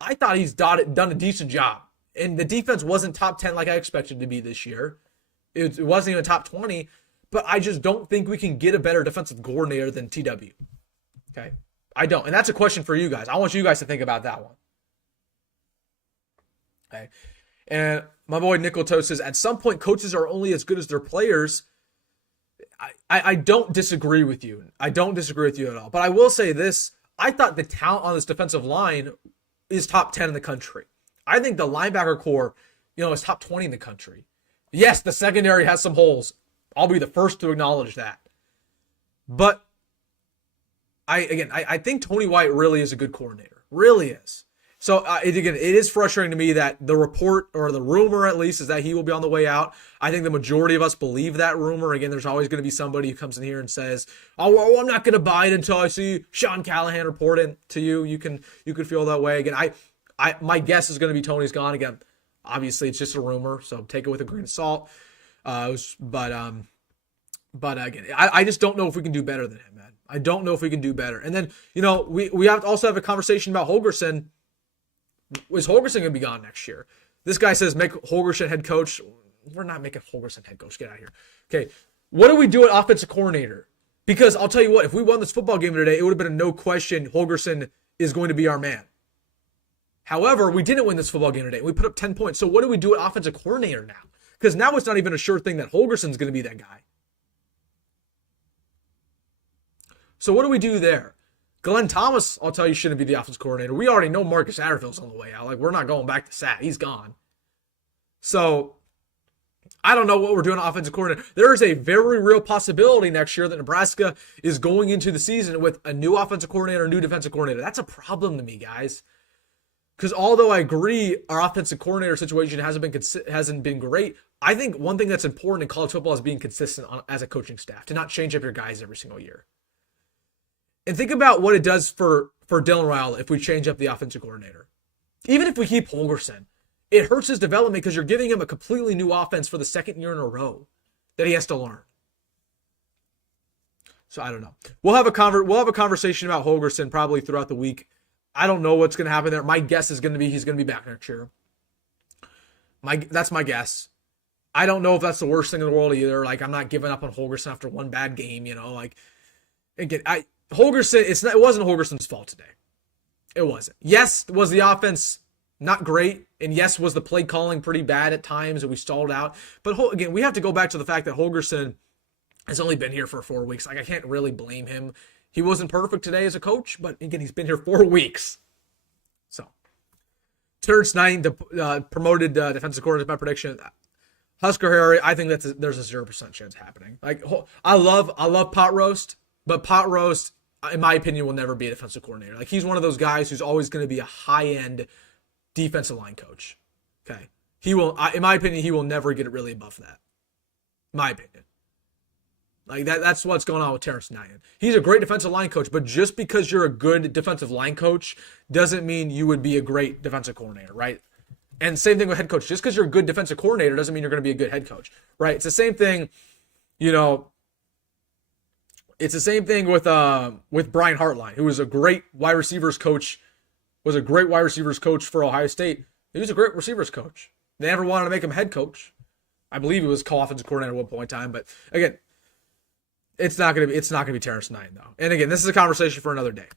I thought he's done a decent job. And the defense wasn't top 10 like I expected it to be this year. It wasn't even top 20, but I just don't think we can get a better defensive coordinator than TW. Okay, I don't. And that's a question for you guys. I want you guys to think about that one. Okay, and my boy Nickel says, at some point, coaches are only as good as their players. I don't disagree with you. I don't disagree with you at all. But I will say this. I thought the talent on this defensive line is top 10 in the country. I think the linebacker core, is top 20 in the country. Yes, the secondary has some holes. I'll be the first to acknowledge that. But I think Tony White really is a good coordinator. Really is. So, it is frustrating to me that the report, or the rumor at least, is that he will be on the way out. I think the majority of us believe that rumor. Again, there's always going to be somebody who comes in here and says, oh, well, I'm not going to buy it until I see Sean Callahan report it to you. You can feel that way. Again, my guess is going to be Tony's gone. Again, obviously, it's just a rumor, so take it with a grain of salt. But again, I just don't know if we can do better than him, man. I don't know if we can do better. And then, we have to also have a conversation about Holgorsen. Is Holgorsen going to be gone next year? This guy says make Holgorsen head coach. We're not making Holgorsen head coach. Get out of here. Okay, what do we do at offensive coordinator? Because I'll tell you what, if we won this football game today, it would have been a no question Holgorsen is going to be our man. However, we didn't win this football game today. We put up 10 points. So what do we do at offensive coordinator now? Because now it's not even a sure thing that Holgorsen's going to be that guy. So what do we do there? Glenn Thomas, I'll tell you, shouldn't be the offensive coordinator. We already know Marcus Satterfield's on the way out. We're not going back to Sat. He's gone. So I don't know what we're doing on offensive coordinator. There is a very real possibility next year that Nebraska is going into the season with a new offensive coordinator, a new defensive coordinator. That's a problem to me, guys. Because although I agree our offensive coordinator situation hasn't been great, I think one thing that's important in college football is being consistent as a coaching staff, to not change up your guys every single year. And think about what it does for Dylan Raiola if we change up the offensive coordinator. Even if we keep Holgorsen, it hurts his development because you're giving him a completely new offense for the second year in a row that he has to learn. So I don't know. We'll have a conversation about Holgorsen probably throughout the week. I don't know what's going to happen there. My guess is going to be he's going to be back next year. That's my guess. I don't know if that's the worst thing in the world either. I'm not giving up on Holgorsen after one bad game. Again, Holgorsen, it wasn't Holgorsen's fault today. It wasn't. Yes, was the offense not great, and yes, was the play calling pretty bad at times, and we stalled out. But again, we have to go back to the fact that Holgorsen has only been here for 4 weeks. I can't really blame him. He wasn't perfect today as a coach, but again, he's been here 4 weeks. So, Turt's 9 promoted defensive coordinator. My prediction: Husker Harry. I think there's a 0% chance happening. I love Pot Roast, but Pot Roast, in my opinion, will never be a defensive coordinator. He's one of those guys who's always going to be a high-end defensive line coach. Okay, he will. In my opinion, he will never get it really above that. My opinion. Like that's what's going on with Terrence Knighton. He's a great defensive line coach, but just because you're a good defensive line coach doesn't mean you would be a great defensive coordinator, right? And same thing with head coach. Just because you're a good defensive coordinator doesn't mean you're going to be a good head coach, right? It's the same thing, it's the same thing with Brian Hartline, who was a great wide receivers coach, for Ohio State. He was a great receivers coach. They never wanted to make him head coach. I believe he was co-offensive coordinator at one point in time, but again, it's not gonna be Terrence Knighton though. And again, this is a conversation for another day.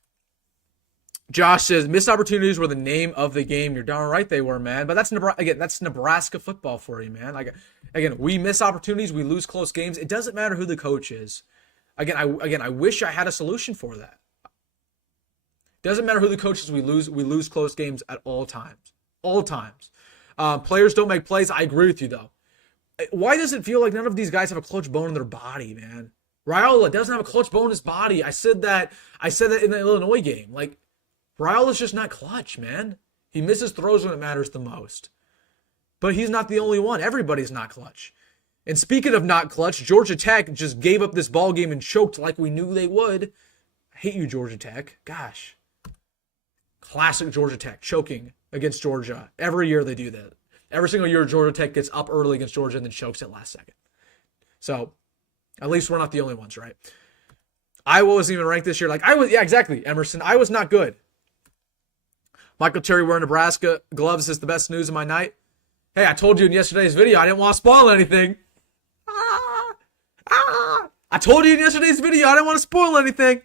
Josh says missed opportunities were the name of the game. You're darn right they were, man. But that's Nebraska football for you, man. Like again, we miss opportunities, we lose close games. It doesn't matter who the coach is. I wish I had a solution for that. Doesn't matter who the coach is, we lose close games at all times. All times. Players don't make plays. I agree with you though. Why does it feel like none of these guys have a clutch bone in their body, man? Raiola doesn't have a clutch bone in his body. I said that in the Illinois game. Like, Raiola's just not clutch, man. He misses throws when it matters the most. But he's not the only one. Everybody's not clutch. And speaking of not clutch, Georgia Tech just gave up this ball game and choked like we knew they would. I hate you, Georgia Tech. Gosh. Classic Georgia Tech, choking against Georgia. Every year they do that. Every single year Georgia Tech gets up early against Georgia and then chokes at last second. So, at least we're not the only ones, right? Iowa wasn't even ranked this year. Yeah, exactly, Emerson. I was not good. Michael Terry wearing Nebraska gloves is the best news of my night. Hey, I told you in yesterday's video I didn't want to spoil anything. I told you in yesterday's video I didn't want to spoil anything.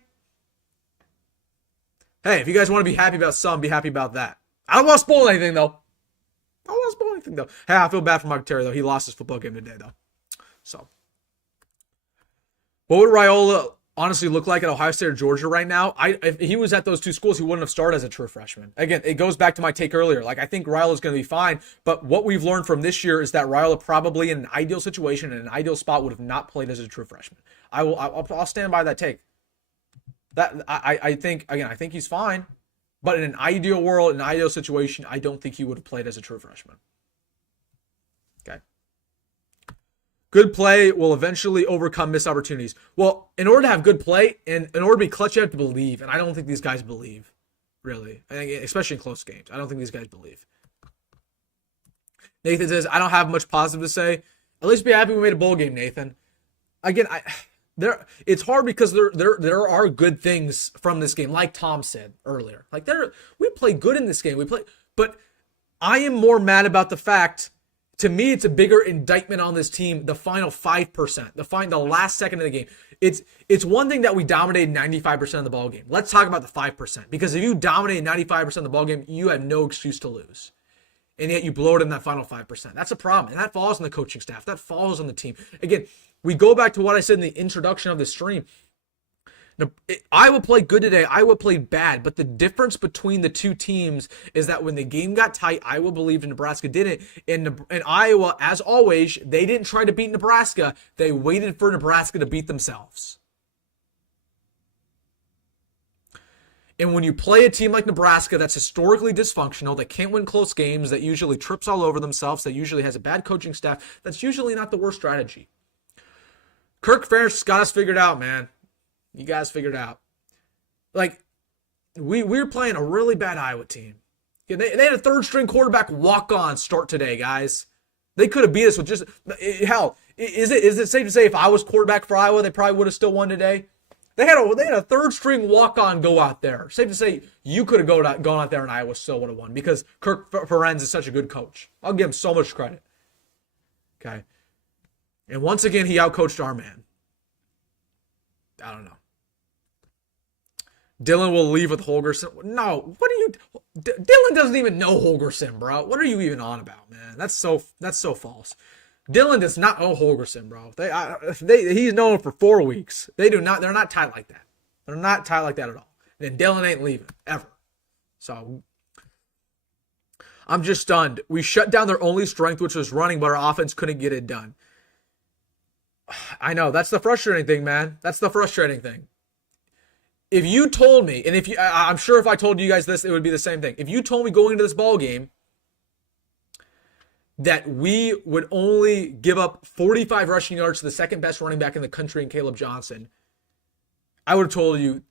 Hey, if you guys want to be happy about some, be happy about that. I don't want to spoil anything, though. Hey, I feel bad for Michael Terry, though. He lost his football game today, though. So, what would Raiola honestly look like at Ohio State or Georgia right now? If he was at those two schools, he wouldn't have started as a true freshman. Again, it goes back to my take earlier. Like, I think Raiola's going to be fine, but what we've learned from this year is that Raiola probably in an ideal situation, in an ideal spot, would have not played as a true freshman. I'll stand by that take. I think he's fine, but in an ideal world, in an ideal situation, I don't think he would have played as a true freshman. Okay. Good play will eventually overcome missed opportunities. Well, in order to have good play and in order to be clutch, you have to believe. And I don't think these guys believe, really. I think, especially in close games. I don't think these guys believe. Nathan says, I don't have much positive to say. At least be happy we made a bowl game, Nathan. Again, it's hard because there are good things from this game, like Tom said earlier. Like we played good in this game. But I am more mad about the fact. To me, it's a bigger indictment on this team, the final 5%, the last second of the game. It's one thing that we dominated 95% of the ball game. Let's talk about the 5%. Because if you dominate 95% of the ball game, you have no excuse to lose. And yet you blow it in that final 5%. That's a problem. And that falls on the coaching staff. That falls on the team. Again, we go back to what I said in the introduction of the stream. Now, Iowa played good today. Iowa played bad. But the difference between the two teams is that when the game got tight, Iowa believed and Nebraska didn't. And Iowa, as always, they didn't try to beat Nebraska. They waited for Nebraska to beat themselves. And when you play a team like Nebraska that's historically dysfunctional, that can't win close games, that usually trips all over themselves, that usually has a bad coaching staff, that's usually not the worst strategy. Kirk Ferentz got us figured out, man. You guys figured out. Like, we were playing a really bad Iowa team. Yeah, they had a third-string quarterback walk-on start today, guys. They could have beat us with just... Hell, is it safe to say if I was quarterback for Iowa, they probably would have still won today? They had a third-string walk-on go out there. Safe to say you could have gone out there and Iowa still would have won because Kirk Ferentz is such a good coach. I'll give him so much credit. Okay? And once again, he outcoached our man. I don't know. Dylan will leave with Holgerson. No, what are you... Dylan doesn't even know Holgerson, bro. What are you even on about, man? That's so false. Dylan does not know Holgerson, bro. He's known for 4 weeks. They're not tight like that. They're not tight like that at all. And Dylan ain't leaving, ever. So, I'm just stunned. We shut down their only strength, which was running, but our offense couldn't get it done. I know, that's the frustrating thing, man. That's the frustrating thing. If you told me, and I'm sure if I told you guys this, it would be the same thing. If you told me going into this ball game that we would only give up 45 rushing yards to the second best running back in the country in Caleb Johnson, I would have told you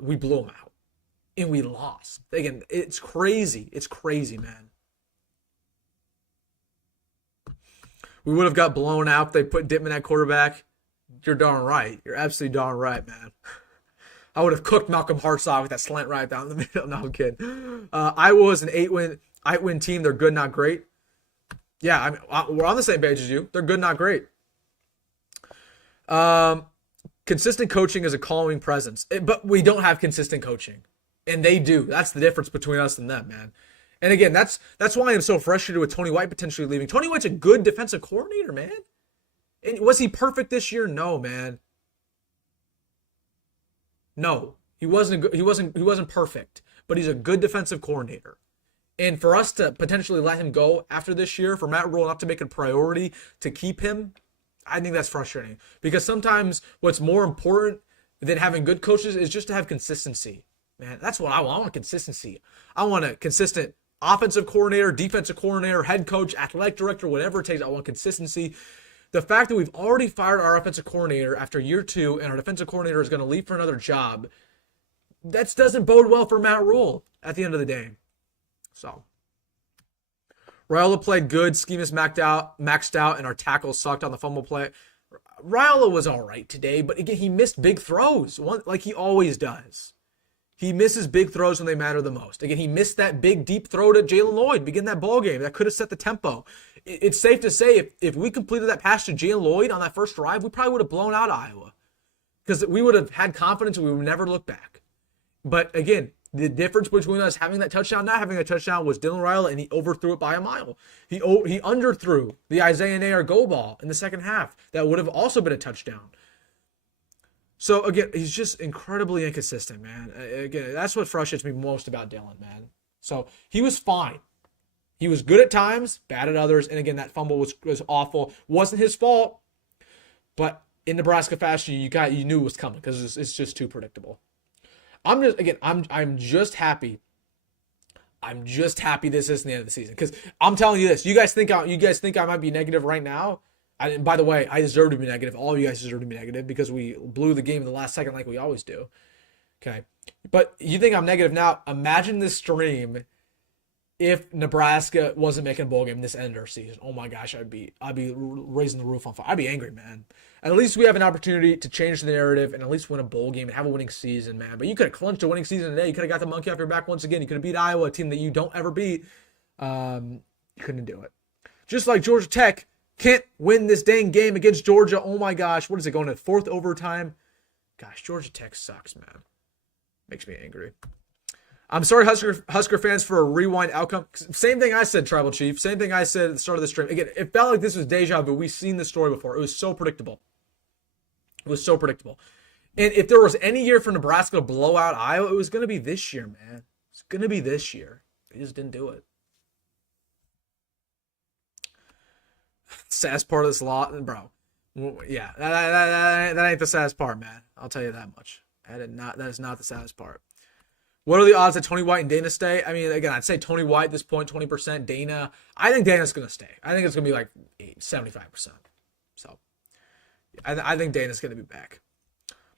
we blew him out and we lost. Again, it's crazy. It's crazy, man. We would have got blown out if they put Dittman at quarterback. You're darn right. You're absolutely darn right, man. I would have cooked Malcolm Hartsock with that slant right down the middle. No, I'm kidding. Iowa was an 8-win team. They're good, not great. Yeah, I mean, we're on the same page as you. They're good, not great. Consistent coaching is a calming presence. But we don't have consistent coaching. And they do. That's the difference between us and them, man. And again, that's why I'm so frustrated with Tony White potentially leaving. Tony White's a good defensive coordinator, man. And was he perfect this year? No, man. No. He wasn't perfect, but he's a good defensive coordinator. And for us to potentially let him go after this year, for Matt Rhule not to make it a priority to keep him, I think that's frustrating. Because sometimes what's more important than having good coaches is just to have consistency. Man, that's what I want. I want consistency. I want a consistent offensive coordinator, defensive coordinator, head coach, athletic director, whatever it takes. I want consistency. The fact that we've already fired our offensive coordinator after year 2 and our defensive coordinator is going to leave for another job, that doesn't bode well for Matt Rhule at the end of the day. So, Raiola played good. Scheme is maxed out, and our tackles sucked on the fumble play. Raiola was all right today, but again, he missed big throws, like he always does. He misses big throws when they matter the most. Again, he missed that big, deep throw to Jalen Lloyd beginning that ball game. That could have set the tempo. It's safe to say if we completed that pass to Jalen Lloyd on that first drive, we probably would have blown out Iowa because we would have had confidence and we would never look back. But again, the difference between us having that touchdown, not having a touchdown, was Dylan Raiola, and he overthrew it by a mile. He underthrew the Isaiah Nair go ball in the second half. That would have also been a touchdown. So, again, he's just incredibly inconsistent, man. Again, that's what frustrates me most about Dylan, man. So, he was fine. He was good at times, bad at others. And, again, that fumble was awful. Wasn't his fault. But in Nebraska fashion, you knew it was coming because it's just too predictable. I'm just happy. I'm just happy this isn't the end of the season. Because I'm telling you this. You guys think I might be negative right now? And by the way, I deserve to be negative. All of you guys deserve to be negative because we blew the game in the last second like we always do. Okay. But you think I'm negative now? Imagine this stream if Nebraska wasn't making a bowl game this end of our season. Oh my gosh, I'd be raising the roof on fire. I'd be angry, man. At least we have an opportunity to change the narrative and at least win a bowl game and have a winning season, man. But you could have clinched a winning season today. You could have got the monkey off your back once again. You could have beat Iowa, a team that you don't ever beat. You couldn't do it. Just like Georgia Tech can't win this dang game against Georgia. Oh my gosh. What is it, going to fourth overtime? Gosh, Georgia Tech sucks, man. Makes me angry. I'm sorry, Husker fans, for a rewind outcome. Same thing I said, Tribal Chief. Same thing I said at the start of the stream. Again, it felt like this was deja vu. We've seen this story before. It was so predictable. And if there was any year for Nebraska to blow out Iowa, it was going to be this year, man. It's going to be this year. They just didn't do it. Saddest part of this lot, bro. Yeah, that ain't the saddest part, man. I'll tell you that much. That is not the saddest part. What are the odds that Tony White and Dana stay? I mean, again, I'd say Tony White at this point, 20%. Dana, I think Dana's going to stay. I think it's going to be like 75%. So, I think Dana's going to be back.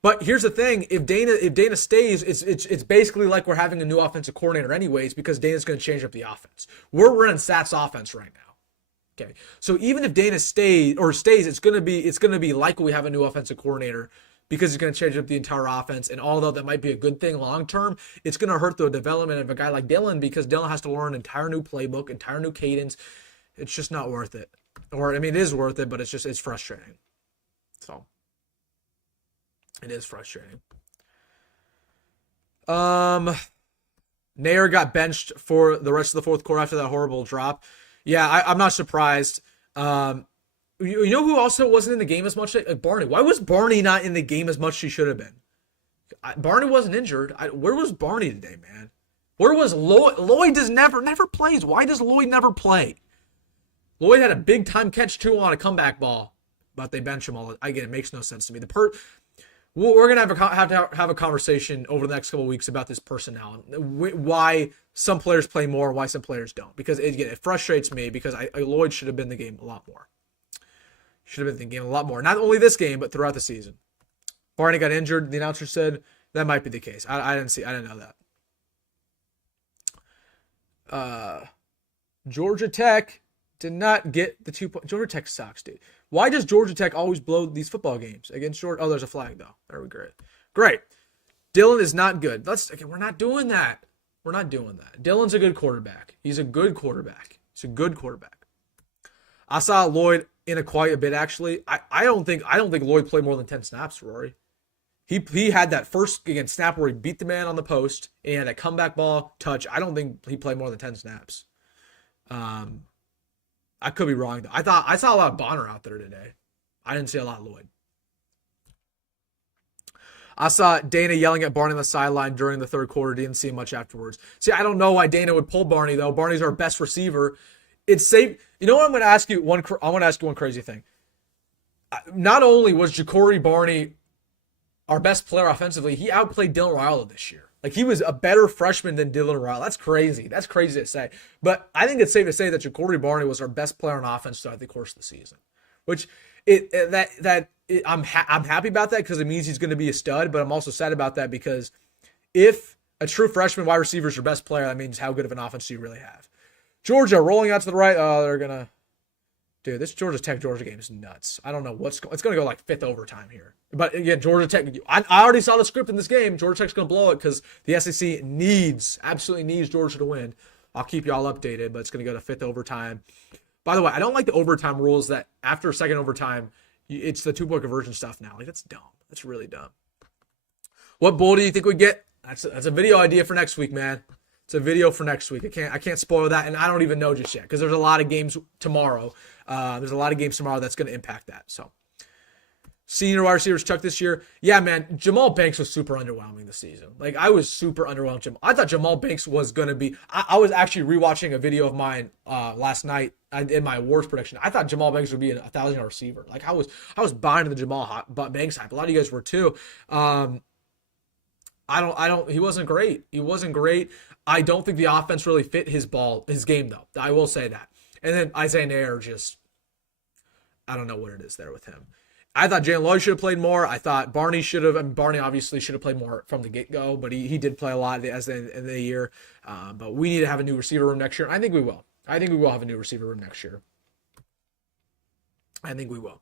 But here's the thing: if Dana stays, it's basically like we're having a new offensive coordinator, anyways, because Dana's going to change up the offense. We're running Sats offense right now. Okay, so even if Dana stays, it's gonna be like we have a new offensive coordinator because he's gonna change up the entire offense. And although that might be a good thing long term, it's gonna hurt the development of a guy like Dylan because Dylan has to learn an entire new playbook, entire new cadence. It's just not worth it. Or I mean, it is worth it, but it's frustrating. So it is frustrating. Nair got benched for the rest of the fourth quarter after that horrible drop. Yeah, I'm not surprised. You know who also wasn't in the game as much? Barney. Why was Barney not in the game as much as she should have been? Barney wasn't injured. Where was Barney today, man? Where was Lloyd? Lloyd does never plays. Why does Lloyd never play? Lloyd had a big time catch too on a comeback ball, but they bench him all. Again, it makes no sense to me. we're going to have a conversation over the next couple of weeks about this personnel, why some players play more and why some players don't. Because it frustrates me because Lloyd should have been in the game a lot more. Should have been in the game a lot more. Not only this game, but throughout the season. Barney got injured. The announcer said that might be the case. I didn't know that. Georgia Tech did not get the 2 points. Georgia Tech sucks, dude. Why does Georgia Tech always blow these football games against Georgia? Oh, there's a flag, though. There we go. Great. Dylan is not good. We're not doing that. We're not doing that. Dylan's a good quarterback. He's a good quarterback. I saw Lloyd in quite a bit, actually. I don't think Lloyd played more than 10 snaps, Rory. He had that first snap where he beat the man on the post and a comeback ball touch. I don't think he played more than 10 snaps. I could be wrong, though. I saw a lot of Bonner out there today. I didn't see a lot of Lloyd. I saw Dana yelling at Barney on the sideline during the third quarter. Didn't see much afterwards. See, I don't know why Dana would pull Barney, though. Barney's our best receiver. It's safe. You know what? I'm going to ask you one crazy thing. Not only was Ja'Cory Barney our best player offensively, he outplayed Dylan Raiola this year. Like, he was a better freshman than Dylan Raiola. That's crazy. That's crazy to say. But I think it's safe to say that Ja'Cory Barney was our best player on offense throughout the course of the season. Which I'm happy about that because it means he's going to be a stud. But I'm also sad about that because if a true freshman wide receiver is your best player, that means how good of an offense do you really have. Georgia rolling out to the right. Oh, they're gonna. Dude, this Georgia Tech game is nuts. I don't know it's going to go like fifth overtime here. But again, Georgia Tech, I already saw the script in this game. Georgia Tech's going to blow it because the SEC absolutely needs Georgia to win. I'll keep y'all updated, but it's going to go to fifth overtime. By the way, I don't like the overtime rules that after second overtime, it's the 2-point conversion stuff now. Like, that's dumb. That's really dumb. What bowl do you think we get? That's a video idea for next week, man. It's a video for next week. I can't spoil that, and I don't even know just yet because there's a lot of games tomorrow. There's a lot of games tomorrow that's going to impact that. So, senior wide receivers Chuck this year. Yeah, man, Jamal Banks was super underwhelming this season. Like, I was super underwhelmed. I thought Jamal Banks was going to be. I was actually rewatching a video of mine last night in my awards prediction. I thought Jamal Banks would be a 1,000-yard receiver. Like, I was buying the Jamal Banks hype. A lot of you guys were too. He wasn't great. I don't think the offense really fit his game, though. I will say that. And then Isaiah Nair I don't know what it is there with him. I thought Jalen Lloyd should have played more. I thought Barney should have. I mean, Barney obviously should have played more from the get-go, but he did play a lot as the end of the year. But we need to have a new receiver room next year. I think we will. I think we will have a new receiver room next year. I think we will.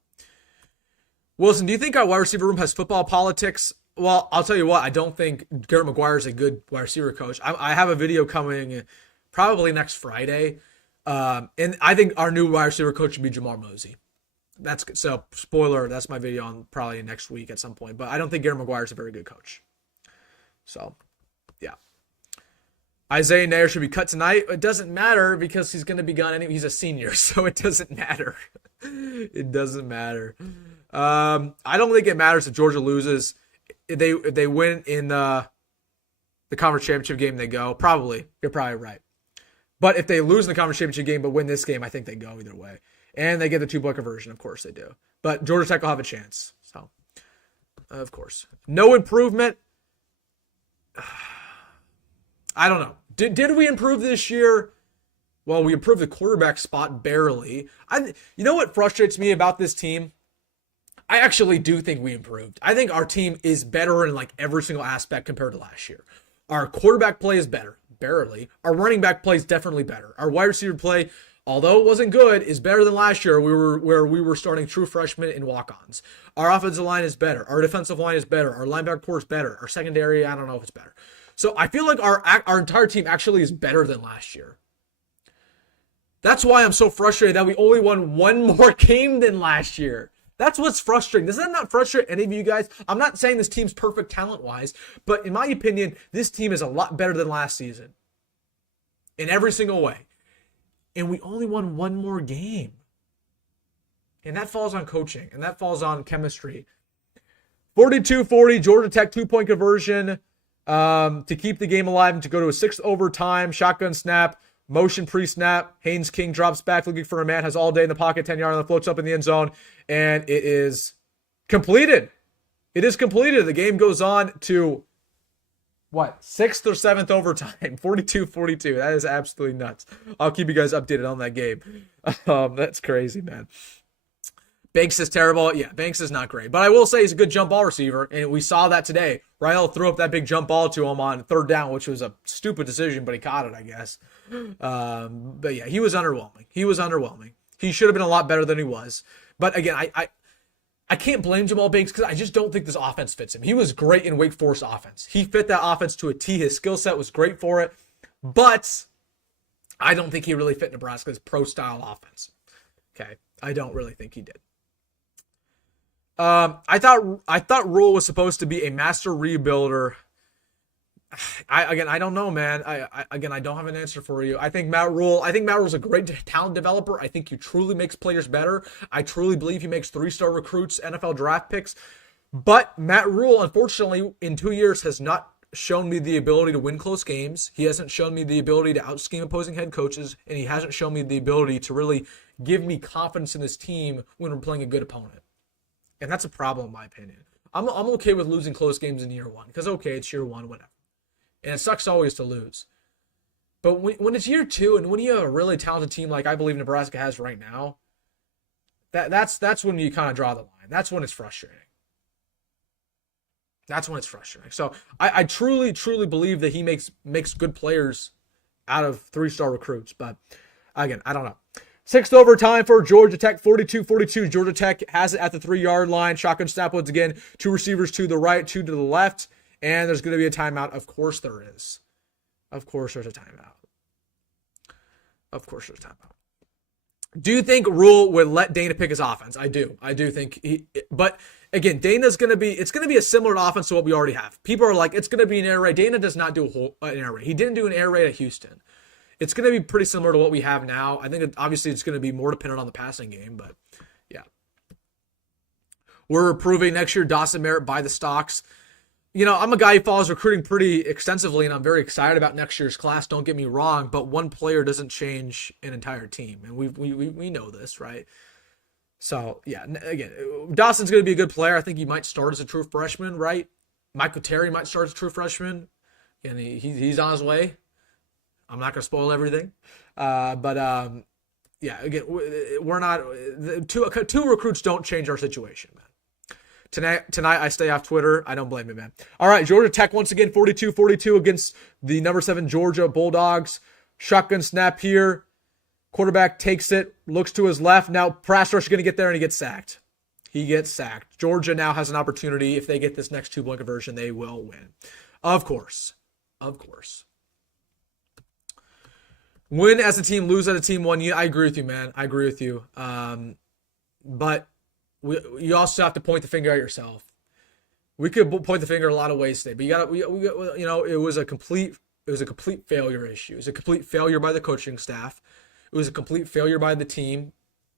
Wilson, do you think our wide receiver room has football politics? Well, I'll tell you what. I don't think Garrett McGuire is a good wide receiver coach. I have a video coming probably next Friday. And I think our new wide receiver coach should be Jamar Mosey. So spoiler, that's my video on probably next week at some point. But I don't think Garrett McGuire is a very good coach. So, yeah. Isaiah Nair should be cut tonight. It doesn't matter because he's going to be gone anyway. He's a senior, so it doesn't matter. It doesn't matter. I don't think it matters if Georgia loses. If they win in the conference championship game, they go. Probably. You're probably right. But if they lose in the conference championship game but win this game, I think they go either way. And they get the 2-point conversion. Of course they do. But Georgia Tech will have a chance. So, of course. No improvement. I don't know. Did we improve this year? Well, we improved the quarterback spot barely. You know what frustrates me about this team? I actually do think we improved. I think our team is better in like every single aspect compared to last year. Our quarterback play is better, barely. Our running back play is definitely better. Our wide receiver play, although it wasn't good, is better than last year. Where we were starting true freshmen and walk-ons. Our offensive line is better. Our defensive line is better. Our linebacker core is better. Our secondary, I don't know if it's better. So I feel like our entire team actually is better than last year. That's why I'm so frustrated that we only won one more game than last year. That's what's frustrating. Does that not frustrate any of you guys? I'm not saying this team's perfect talent-wise, but in my opinion, this team is a lot better than last season. In every single way. And we only won one more game. And that falls on coaching. And that falls on chemistry. 42-40, Georgia Tech 2-point conversion to keep the game alive and to go to a 6th overtime. Shotgun snap. Motion pre-snap. Haynes King drops back looking for a man. Has all day in the pocket. 10-yard line. Floats up in the end zone. And it is completed. It is completed. The game goes on to what? 6th or 7th overtime. 42-42. That is absolutely nuts. I'll keep you guys updated on that game. That's crazy, man. Banks is terrible. Yeah, Banks is not great. But I will say he's a good jump ball receiver, and we saw that today. Raiola threw up that big jump ball to him on 3rd down, which was a stupid decision, but he caught it, I guess. But yeah, he was underwhelming. He should have been a lot better than he was. But again, I can't blame Jamal Banks because I just don't think this offense fits him. He was great in Wake Forest offense. He fit that offense to a T. His skill set was great for it. But I don't think he really fit Nebraska's pro-style offense. Okay, I don't really think he did. I thought Rhule was supposed to be a master rebuilder. I don't know, man. I don't have an answer for you. I think Matt Rhule's a great talent developer. I think he truly makes players better. I truly believe he makes 3-star recruits, NFL draft picks. But Matt Rhule, unfortunately, in 2 years has not shown me the ability to win close games. He hasn't shown me the ability to out-scheme opposing head coaches, and he hasn't shown me the ability to really give me confidence in this team when we're playing a good opponent. And that's a problem in my opinion. I'm okay with losing close games in year one because, okay, it's year one, whatever. And it sucks always to lose. But when it's year two and when you have a really talented team like I believe Nebraska has right now, that's when you kind of draw the line. That's when it's frustrating. So I truly, truly believe that he makes good players out of 3-star recruits. But again, I don't know. 6th overtime for Georgia Tech, 42-42. Georgia Tech has it at the 3-yard line. Shotgun snap once again. 2 receivers to the right, 2 to the left. And there's going to be a timeout. Of course there is. Of course there's a timeout. Do you think Rhule would let Dana pick his offense? I do. I do think he, but again, it's going to be a similar offense to what we already have. People are like, it's going to be an air raid. Dana does not do an air raid. He didn't do an air raid at Houston. It's going to be pretty similar to what we have now. I think obviously it's going to be more dependent on the passing game, but yeah. We're approving next year Dawson Merritt by the stocks. You know, I'm a guy who follows recruiting pretty extensively, and I'm very excited about next year's class. Don't get me wrong, but one player doesn't change an entire team, and we know this, right? So yeah, again, Dawson's going to be a good player. I think he might start as a true freshman, right? Michael Terry might start as a true freshman, and he's on his way. I'm not going to spoil everything, but yeah, again, we're not two recruits don't change our situation, man. Tonight I stay off Twitter. I don't blame you, man. All right, Georgia Tech once again 42-42 against the number 7 Georgia Bulldogs. Shotgun snap here. Quarterback takes it, looks to his left. Now pass rush is going to get there and he gets sacked. Georgia now has an opportunity. If they get this next 2-point conversion, they will win. Of course. Win as a team, lose as a team. I agree with you, man. I agree with you. But you also have to point the finger at yourself. We could point the finger a lot of ways today, but it was a complete failure issue. It was a complete failure by the coaching staff. It was a complete failure by the team.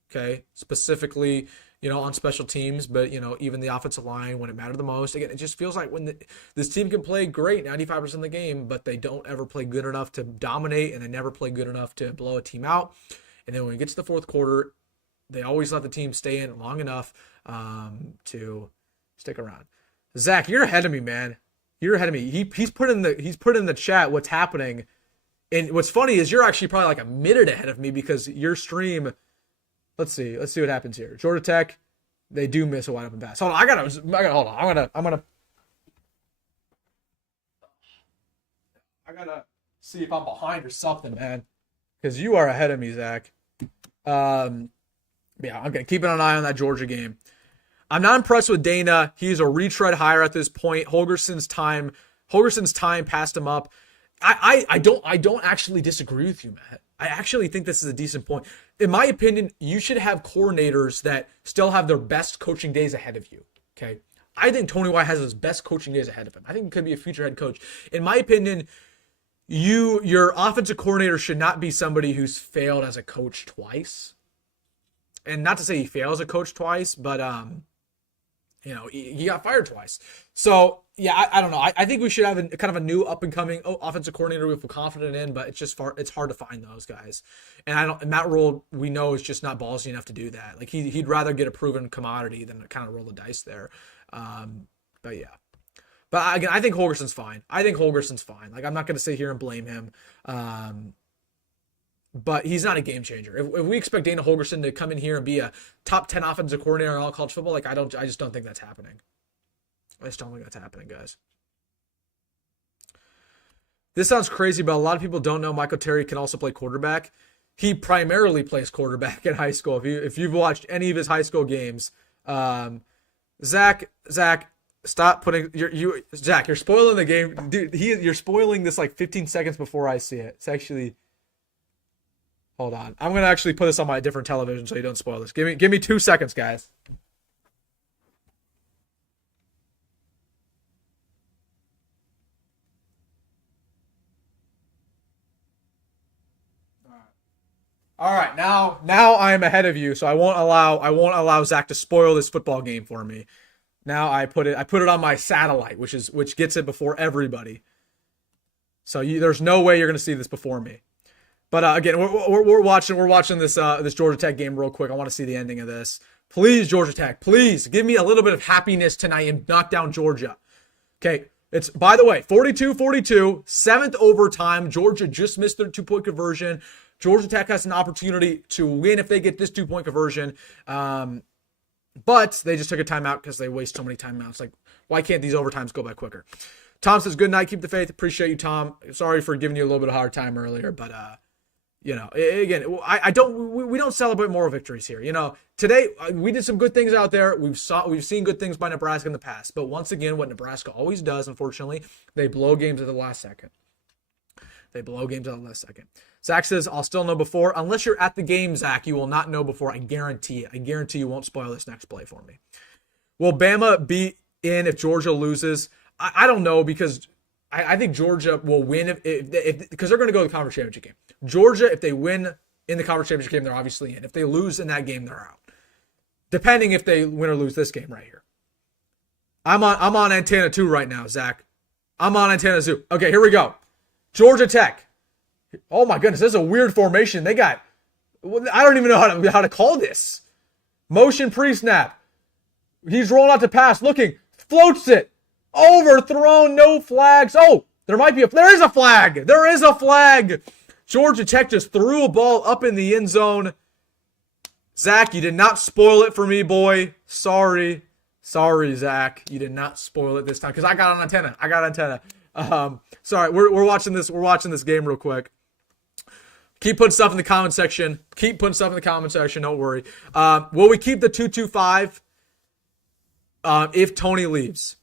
Okay, specifically, on special teams, but even the offensive line when it mattered the most. Again, it just feels like when this team can play great 95% of the game, but they don't ever play good enough to dominate, and they never play good enough to blow a team out. And then when we get to the fourth quarter, they always let the team stay in long enough to stick around. Zach, you're ahead of me, man. You're ahead of me. He's put in the chat what's happening, and what's funny is you're actually probably like a minute ahead of me because your stream. Let's see what happens here. Georgia Tech, they do miss a wide open pass. Hold on, I gotta hold on. I gotta see if I'm behind or something, man, because you are ahead of me, Zach. Yeah, okay. Keeping an eye on that Georgia game. I'm not impressed with Dana. He's a retread hire at this point. Holgerson's time passed him up. I don't actually disagree with you, Matt. I actually think this is a decent point. In my opinion, you should have coordinators that still have their best coaching days ahead of you. Okay. I think Tony White has his best coaching days ahead of him. I think he could be a future head coach. In my opinion, your offensive coordinator should not be somebody who's failed as a coach twice. And not to say he failed as a coach twice, but he got fired twice. So yeah, I don't know. I think we should have kind of a new up and coming offensive coordinator we feel confident in, but it's hard to find those guys. And Matt Rhule, we know, is just not ballsy enough to do that. Like he'd rather get a proven commodity than kind of roll the dice there. But yeah. But again, I think Holgerson's fine. Like, I'm not going to sit here and blame him. But he's not a game changer. If we expect Dana Holgorsen to come in here and be a top 10 offensive coordinator in all college football, like, I just don't think that's happening. Guys. This sounds crazy, but a lot of people don't know Michael Terry can also play quarterback. He primarily plays quarterback in high school. If you've watched any of his high school games, Zach, stop putting Zach. You're spoiling the game, dude. You're spoiling this like 15 seconds before I see it. It's actually. Hold on. I'm gonna actually put this on my different television so you don't spoil this. Give me 2 seconds, guys. All right, now I am ahead of you, so I won't allow Zach to spoil this football game for me. Now I put it on my satellite, which gets it before everybody. So there's no way you're gonna see this before me. But again, we're watching this Georgia Tech game real quick. I want to see the ending of this. Please, Georgia Tech, please give me a little bit of happiness tonight and knock down Georgia. Okay, it's, by the way, 42-42, 7th overtime. Georgia just missed their 2-point conversion. Georgia Tech has an opportunity to win if they get this 2-point conversion. But they just took a timeout because they waste so many timeouts. Like, why can't these overtimes go by quicker? Tom says, good night, keep the faith. Appreciate you, Tom. Sorry for giving you a little bit of a hard time earlier, but again, we don't celebrate moral victories here. Today we did some good things out there. We've seen good things by Nebraska in the past, but once again, what Nebraska always does, unfortunately, they blow games at the last second. Zach says, I'll still know before. Unless you're at the game, Zach, you will not know before. I guarantee it. I guarantee you won't spoil this next play for me. Will Bama be in if Georgia loses? I don't know, because I think Georgia will win because they're going to go to the conference championship game. Georgia, if they win in the conference championship game, they're obviously in. If they lose in that game, they're out. Depending if they win or lose this game right here. I'm on antenna 2 right now, Zach. I'm on antenna 2. Okay, here we go. Georgia Tech. Oh my goodness, this is a weird formation. They got, I don't even know how to call this. Motion pre-snap. He's rolling out to pass, looking, floats it. Overthrown, no flags. Oh, there is a flag. There is a flag. Georgia Tech just threw a ball up in the end zone. Zach, you did not spoil it for me, boy. Sorry, Zach. You did not spoil it this time because I got an antenna. Sorry, we're watching this. We're watching this game real quick. Keep putting stuff in the comment section. Don't worry. Will we keep the 2-2-5 if Tony leaves?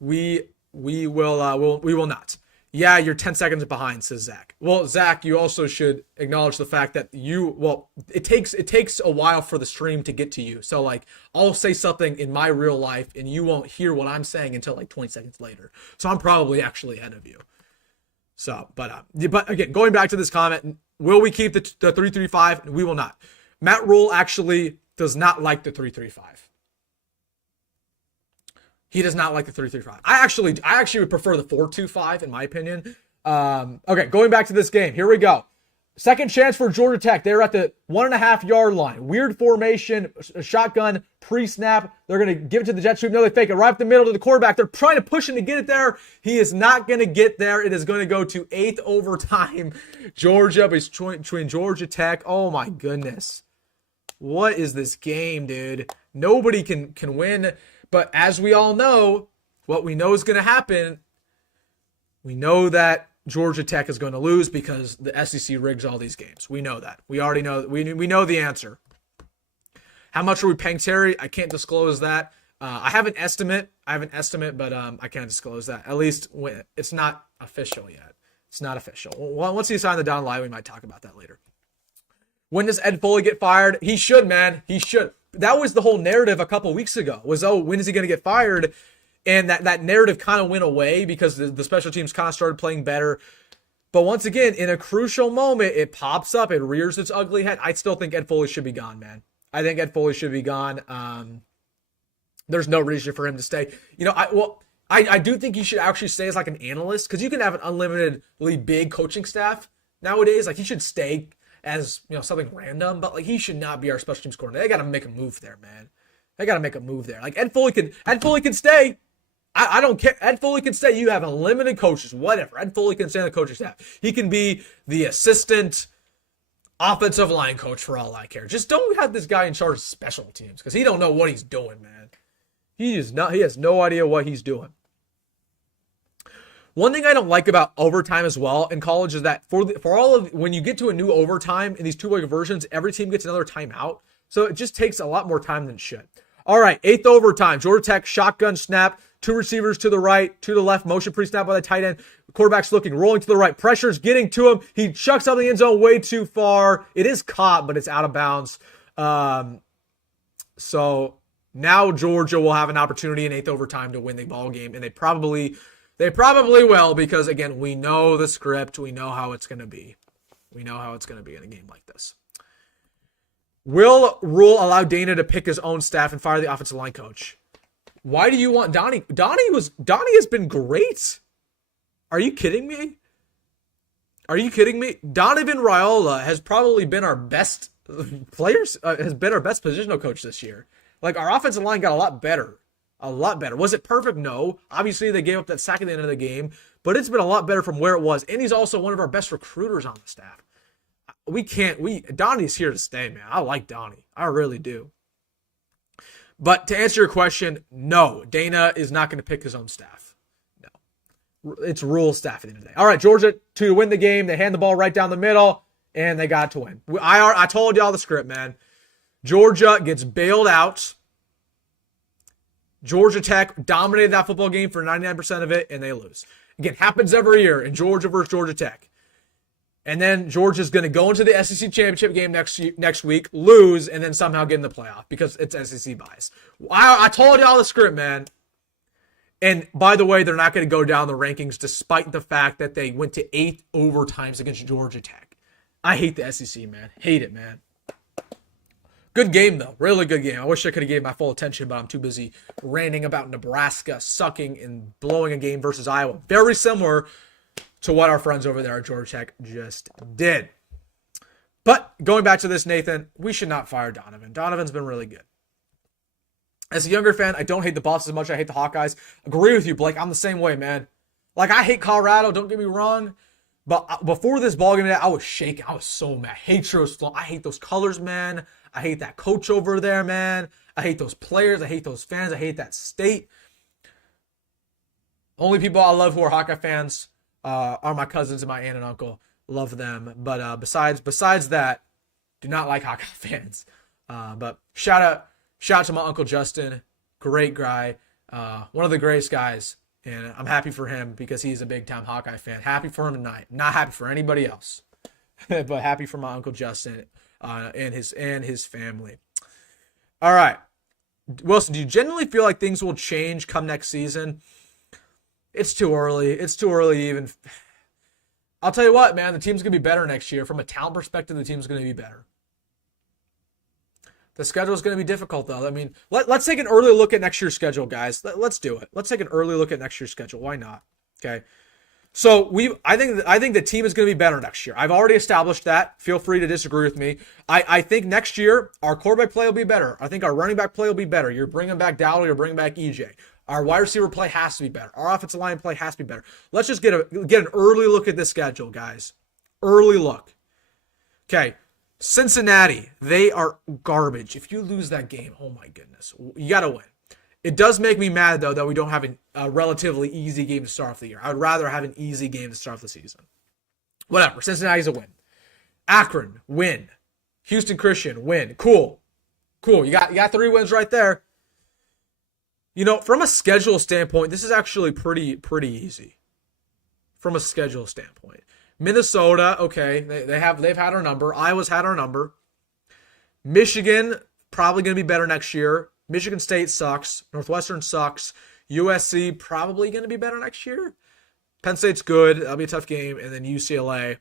We will not. Yeah, you're 10 seconds behind, says Zach. Well, Zach, you also should acknowledge the fact that it takes a while for the stream to get to you. So like, I'll say something in my real life and you won't hear what I'm saying until like 20 seconds later. So I'm probably actually ahead of you. So, but again, going back to this comment, will we keep the 3-3-5? We will not. Matt Rhule actually does not like the 3-3-5. He does not like the 3-3-5. I actually would prefer the 4-2-5 in my opinion. Okay, going back to this game. Here we go. Second chance for Georgia Tech. They're at the 1.5 yard line. Weird formation, shotgun, pre-snap. They're going to give it to the jet sweep. No, they fake it right up the middle to the quarterback. They're trying to push him to get it there. He is not going to get there. It is going to go to 8th overtime. Georgia between Georgia Tech. Oh my goodness. What is this game, dude? Nobody can win. But as we all know, what we know is going to happen, we know that Georgia Tech is going to lose because the SEC rigs all these games. We know that. We already know. We know the answer. How much are we paying Terry? I can't disclose that. I have an estimate, but I can't disclose that. At least it's not official yet. It's not official. Well, once he signed the dotted line, we might talk about that later. When does Ed Foley get fired? He should, man. He should. That was the whole narrative a couple weeks ago was, when is he going to get fired? And that narrative kind of went away because the special teams kind of started playing better. But once again, in a crucial moment, it pops up. It rears its ugly head. I still think Ed Foley should be gone, man. I think Ed Foley should be gone. There's no reason for him to stay. I do think he should actually stay as like an analyst because you can have an unlimitedly big coaching staff nowadays. Like he should stay as something random, but like he should not be our special teams coordinator. They got to make a move there, man. They got to make a move there. Like Ed Foley can stay. I don't care. Ed Foley can stay. You have unlimited coaches, whatever. Ed Foley can stay on the coaching staff. He can be the assistant offensive line coach for all I care. Just don't have this guy in charge of special teams because he don't know what he's doing, man. He has no idea what he's doing. One thing I don't like about overtime as well in college is that when you get to a new overtime in these two-way versions, every team gets another timeout. So it just takes a lot more time than it should. All right, 8th overtime. Georgia Tech shotgun snap. 2 receivers to the right, 2 to the left. Motion pre-snap by the tight end. Quarterback's looking, rolling to the right. Pressure's getting to him. He chucks out the end zone way too far. It is caught, but it's out of bounds. So now Georgia will have an opportunity in 8th overtime to win the ball game, and they probably will because, again, we know the script. We know how it's going to be. We know how it's going to be in a game like this. Will Rhule allow Dana to pick his own staff and fire the offensive line coach? Why do you want Donnie? Donnie has been great. Are you kidding me? Donovan Raiola has probably been our best has been our best positional coach this year. Like, our offensive line got a lot better. Was it perfect? No. Obviously, they gave up that sack at the end of the game, but it's been a lot better from where it was. And he's also one of our best recruiters on the staff. Donnie's here to stay, man. I like Donnie. I really do. But to answer your question, no, Dana is not going to pick his own staff. No. It's Rhule staff at the end of the day. All right, Georgia to win the game. They hand the ball right down the middle, and they got to win. I told y'all the script, man. Georgia gets bailed out. Georgia Tech dominated that football game for 99% of it, and they lose. Again, happens every year in Georgia versus Georgia Tech. And then Georgia's going to go into the SEC championship game next week, lose, and then somehow get in the playoff because it's SEC bias. I told y'all the script, man. And by the way, they're not going to go down the rankings despite the fact that they went to 8 overtimes against Georgia Tech. I hate the SEC, man. Hate it, man. Good game, though. Really good game. I wish I could have gave my full attention, but I'm too busy ranting about Nebraska sucking and blowing a game versus Iowa. Very similar to what our friends over there at Georgia Tech just did. But going back to this, Nathan, we should not fire Donovan. Donovan's been really good. As a younger fan, I don't hate the Buffs as much as I hate the Hawkeyes. Agree with you, Blake. I'm the same way, man. Like, I hate Colorado, don't get me wrong. But before this ball game today, I was shaking. I was so mad. Hatred was flowing. I hate those colors, man. I hate that coach over there, man. I hate those players. I hate those fans. I hate that state. Only people I love who are Hawkeye fans are my cousins and my aunt and uncle. Love them. But besides that, do not like Hawkeye fans. But shout out to my Uncle Justin. Great guy. One of the greatest guys. And I'm happy for him because he's a big-time Hawkeye fan. Happy for him tonight. Not happy for anybody else. But happy for my Uncle Justin and his family. All right. Wilson, do you genuinely feel like things will change come next season? It's too early. It's too early to even... I'll tell you what, man. The team's going to be better next year. From a talent perspective, the team's going to be better. The schedule is going to be difficult, though. I mean, let's take an early look at next year's schedule, guys. Let's do it. Let's take an early look at next year's schedule. Why not? Okay. So I think the team is going to be better next year. I've already established that. Feel free to disagree with me. I think next year our quarterback play will be better. I think our running back play will be better. You're bringing back Dowdle. You're bringing back EJ. Our wide receiver play has to be better. Our offensive line play has to be better. Let's just get an early look at this schedule, guys. Early look. Okay. Cincinnati, they are garbage. If you lose that game, oh my goodness, you got to win. It does make me mad, though, that we don't have a relatively easy game to start off the year. I would rather have an easy game to start off the season. Whatever. Cincinnati's a win. Akron, win. Houston Christian, win. Cool. You got 3 wins right there. You know, from a schedule standpoint, this is actually pretty easy. From a schedule standpoint. Minnesota, okay, they've had our number. Iowa's had our number. Michigan, probably going to be better next year. Michigan State sucks. Northwestern sucks. USC, probably going to be better next year. Penn State's good. That'll be a tough game. And then UCLA,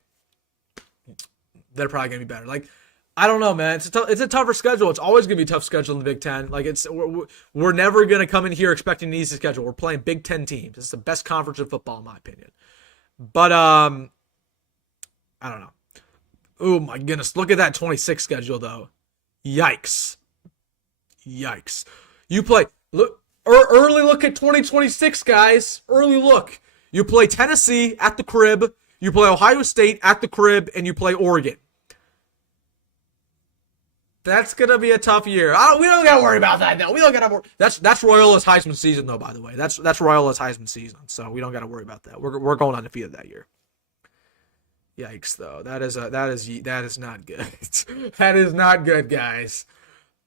they're probably going to be better. Like, I don't know, man. It's a tougher schedule. It's always going to be a tough schedule in the Big Ten. Like, we're never going to come in here expecting an easy schedule. We're playing Big Ten teams. It's the best conference of football, in my opinion. But, I don't know. Oh, my goodness. Look at that 26 schedule, though. Yikes. You play. Look, Early look at 2026, guys. Early look. You play Tennessee at the crib, you play Ohio State at the crib, and you play Oregon. That's going to be a tough year. We don't got to worry about that now. We don't got to worry. That's Raiola's Heisman season, though, by the way. That's Raiola's Heisman season, so we don't got to worry about that. We're going undefeated that year. Yikes, though. That is not good. That is not good, guys.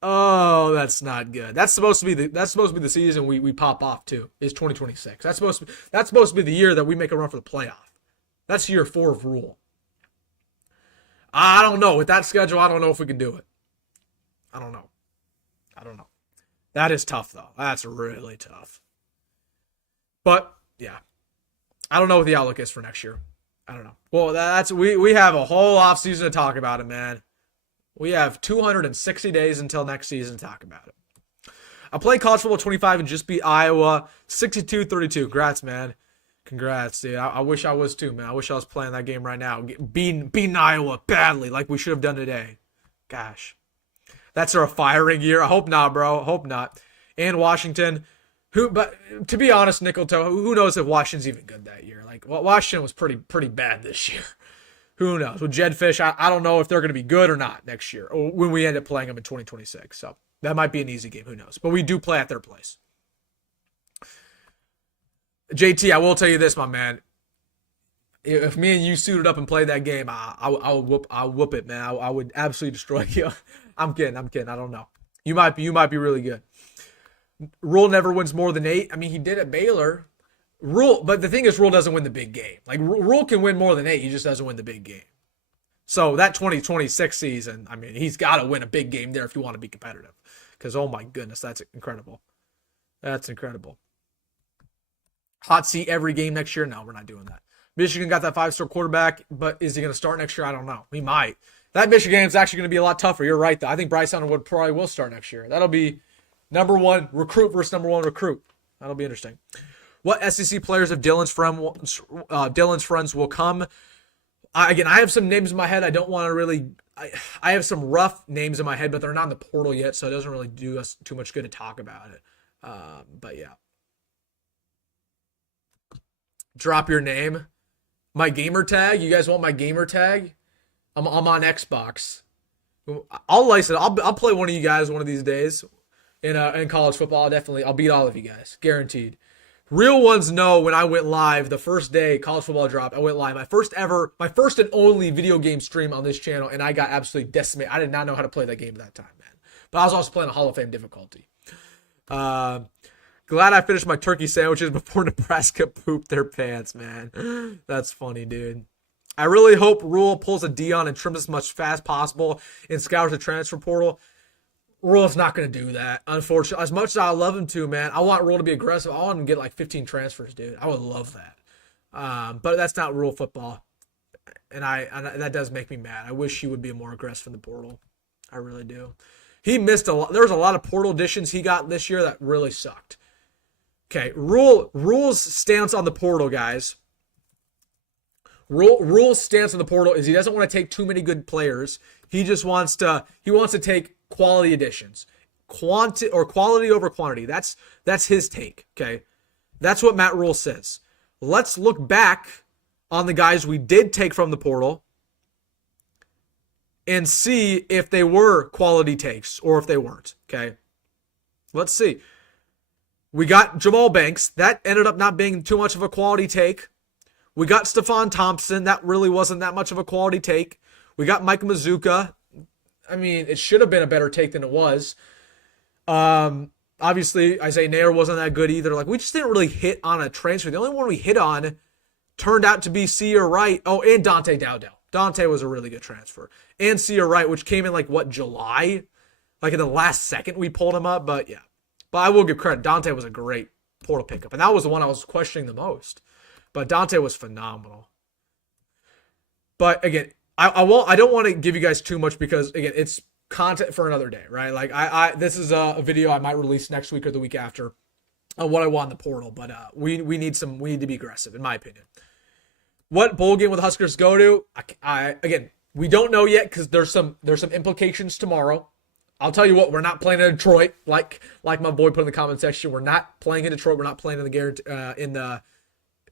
Oh, that's not good. That's supposed to be the season we pop off too. Is 2026. That's supposed to be the year that we make a run for the playoff. That's year 4 of Rhule. I don't know. With that schedule, I don't know if we can do it. I don't know. That is tough, though. That's really tough. But, yeah. I don't know what the outlook is for next year. I don't know. Well, we have a whole offseason to talk about it, man. We have 260 days until next season to talk about it. I played college football 25 and just beat Iowa 62-32. Congrats, man. Congrats, dude. I wish I was too, man. I wish I was playing that game right now. Beating Iowa badly like we should have done today. Gosh. That's our firing year. I hope not, bro. I hope not. And Washington, but to be honest, Nickeltoe, who knows if Washington's even good that year? Like, Washington was pretty bad this year. Who knows? With Jedfish, I don't know if they're going to be good or not next year, or when we end up playing them in 2026. So that might be an easy game. Who knows? But we do play at their place. JT, I will tell you this, my man. If me and you suited up and played that game, I'll whoop it, man. I would absolutely destroy you. I'm kidding. I don't know. You might be really good. Rhule never wins more than 8. I mean, he did at Baylor. But the thing is, Rhule doesn't win the big game. Like, Rhule can win more than 8. He just doesn't win the big game. So that 2026 season, I mean, he's got to win a big game there if you want to be competitive. Because, oh my goodness, that's incredible. That's incredible. Hot seat every game next year? No, we're not doing that. Michigan got that 5-star quarterback, but is he going to start next year? I don't know. He might. That Michigan game is actually going to be a lot tougher. You're right, though. I think Bryce Underwood probably will start next year. That'll be number 1 recruit versus number 1 recruit. That'll be interesting. What SEC players of Dylan's friends will come? I have some names in my head. I don't want to really. I have some rough names in my head, but they're not in the portal yet, so it doesn't really do us too much good to talk about it. But yeah. Drop your name. My gamer tag. You guys want my gamer tag? I'm on Xbox. I'll license it. I'll play one of you guys one of these days in college football. I'll beat all of you guys, guaranteed. Real ones know when I went live the first day college football dropped. I went live, my first and only video game stream on this channel, and I got absolutely decimated. I did not know how to play that game at that time, man. But I was also playing a Hall of Fame difficulty. Glad I finished my turkey sandwiches before Nebraska pooped their pants, man. That's funny, dude. I really hope Rhule pulls a Deion and trims as much fast as possible and scours the transfer portal. Rhule's not going to do that, unfortunately. As much as I love him to, man, I want Rhule to be aggressive. I want him to get like 15 transfers, dude. I would love that. But that's not Rhule football. And that does make me mad. I wish he would be more aggressive in the portal. I really do. He missed a lot. There was a lot of portal additions he got this year that really sucked. Okay, Rhule's stance on the portal, guys. Rhule's stance on the portal is he doesn't want to take too many good players. He just wants to take quality additions. Quality over quantity. That's his take, okay? That's what Matt Rhule says. Let's look back on the guys we did take from the portal and see if they were quality takes or if they weren't, okay? Let's see. We got Jamal Banks. That ended up not being too much of a quality take. We got Stephon Thompson. That really wasn't that much of a quality take. We got Mike Mazuka. I mean, it should have been a better take than it was. Obviously, Isaiah Nair wasn't that good either. Like, we just didn't really hit on a transfer. The only one we hit on turned out to be Sear Wright. Oh, and Dante Dowdell. Dante was a really good transfer. And Sear Wright, which came in July? Like in the last second we pulled him up, but yeah. But I will give credit. Dante was a great portal pickup. And that was the one I was questioning the most. But Dante was phenomenal. But again, I don't want to give you guys too much because again, it's content for another day, right? Like this is a video I might release next week or the week after on what I want in the portal. But we need to be aggressive, in my opinion. What bowl game will the Huskers go to? Again, we don't know yet because there's some implications tomorrow. I'll tell you what, we're not playing in Detroit. Like my boy put in the comment section, we're not playing in Detroit. We're not playing in the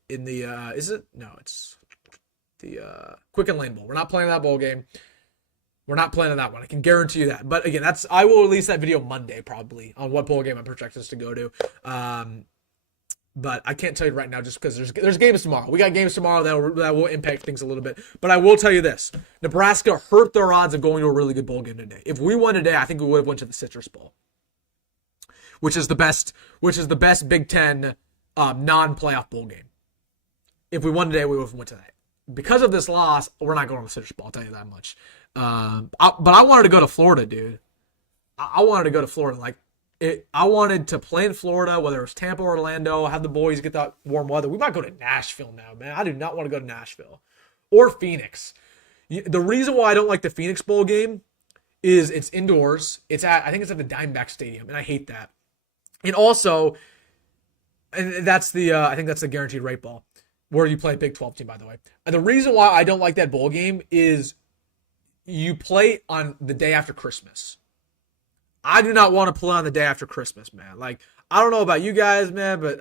is it? No, it's the Quicken Lane Bowl. We're not playing that bowl game. We're not playing in that one. I can guarantee you that. But again, I will release that video Monday probably on what bowl game I'm projected to go to. But I can't tell you right now just because there's games tomorrow. We got games tomorrow that will impact things a little bit. But I will tell you this: Nebraska hurt their odds of going to a really good bowl game today. If we won today, I think we would have went to the Citrus Bowl, which is the best Big Ten non-playoff bowl game. If we won today, we would have went to that. Because of this loss, we're not going to the Citrus Bowl. I'll tell you that much. But I wanted to go to Florida, dude. I wanted to go to Florida. I wanted to play in Florida, whether it was Tampa or Orlando, have the boys get that warm weather. We might go to Nashville now, man. I do not want to go to Nashville. Or Phoenix. The reason why I don't like the Phoenix Bowl game is it's indoors. I think it's at the Diamondback Stadium, and I hate that. And also, and that's I think that's the guaranteed rate ball, where you play a Big 12 team, by the way. And the reason why I don't like that bowl game is you play on the day after Christmas. I do not want to play on the day after Christmas, man. I don't know about you guys, man, but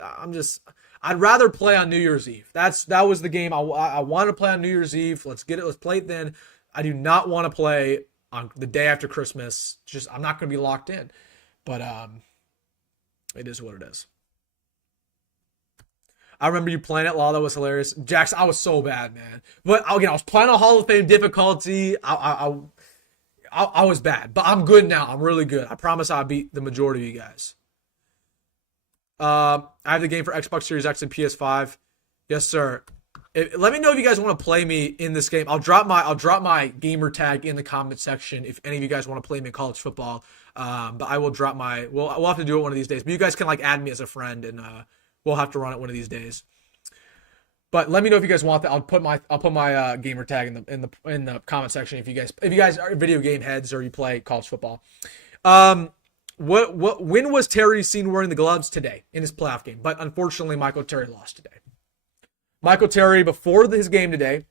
I'd rather play on New Year's Eve. That was the game I wanted to play on New Year's Eve. Let's play it then. I do not want to play on the day after Christmas. I'm not going to be locked in. But it is what it is. I remember you playing it, Law. That was hilarious. Jax, I was so bad, man. But again, I was playing on Hall of Fame difficulty. I was bad, but I'm good now. I'm really good. I promise I'll beat the majority of you guys. I have the game for Xbox Series X and PS5. Yes, sir. Let me know if you guys want to play me in this game. I'll drop my gamer tag in the comment section if any of you guys want to play me in college football. But I will drop we'll have to do it one of these days. But you guys can add me as a friend, and we'll have to run it one of these days. But let me know if you guys want that. I'll put my gamer tag in the comment section if you guys are video game heads or you play college football. When was Terry seen wearing the gloves? Today in his playoff game? But unfortunately, Michael Terry lost today. Michael Terry before his game today,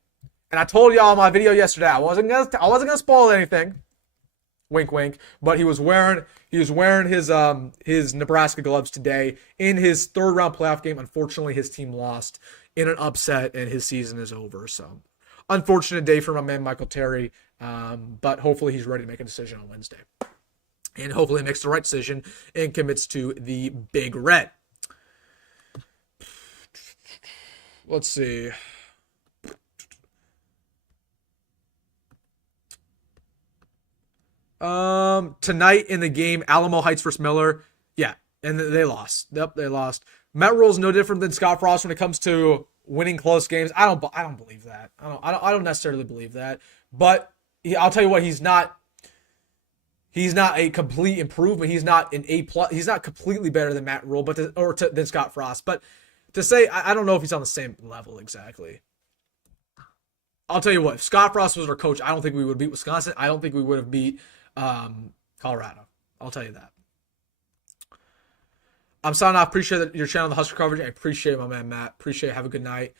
and I told y'all in my video yesterday I wasn't gonna spoil anything. Wink, wink. But he was wearing his Nebraska gloves today in his third round playoff game. Unfortunately, his team lost in an upset, and his season is over. So, unfortunate day for my man Michael Terry. But hopefully he's ready to make a decision on Wednesday, and hopefully he makes the right decision and commits to the Big Red. Let's see. Tonight in the game, Alamo Heights versus Miller. Yeah, and they lost. Yep, they lost. Matt Rhule's no different than Scott Frost when it comes to winning close games. I don't believe that. I don't necessarily believe that. But I'll tell you what, he's not a complete improvement. He's not an A+. He's not completely better than Matt Rhule, than Scott Frost. But to say, I don't know if he's on the same level exactly. I'll tell you what, if Scott Frost was our coach, I don't think we would beat Wisconsin. I don't think we would have beat Colorado. I'll tell you that. I'm signing off. Appreciate your channel, the Husker coverage. I appreciate it, my man Matt. Appreciate it. Have a good night.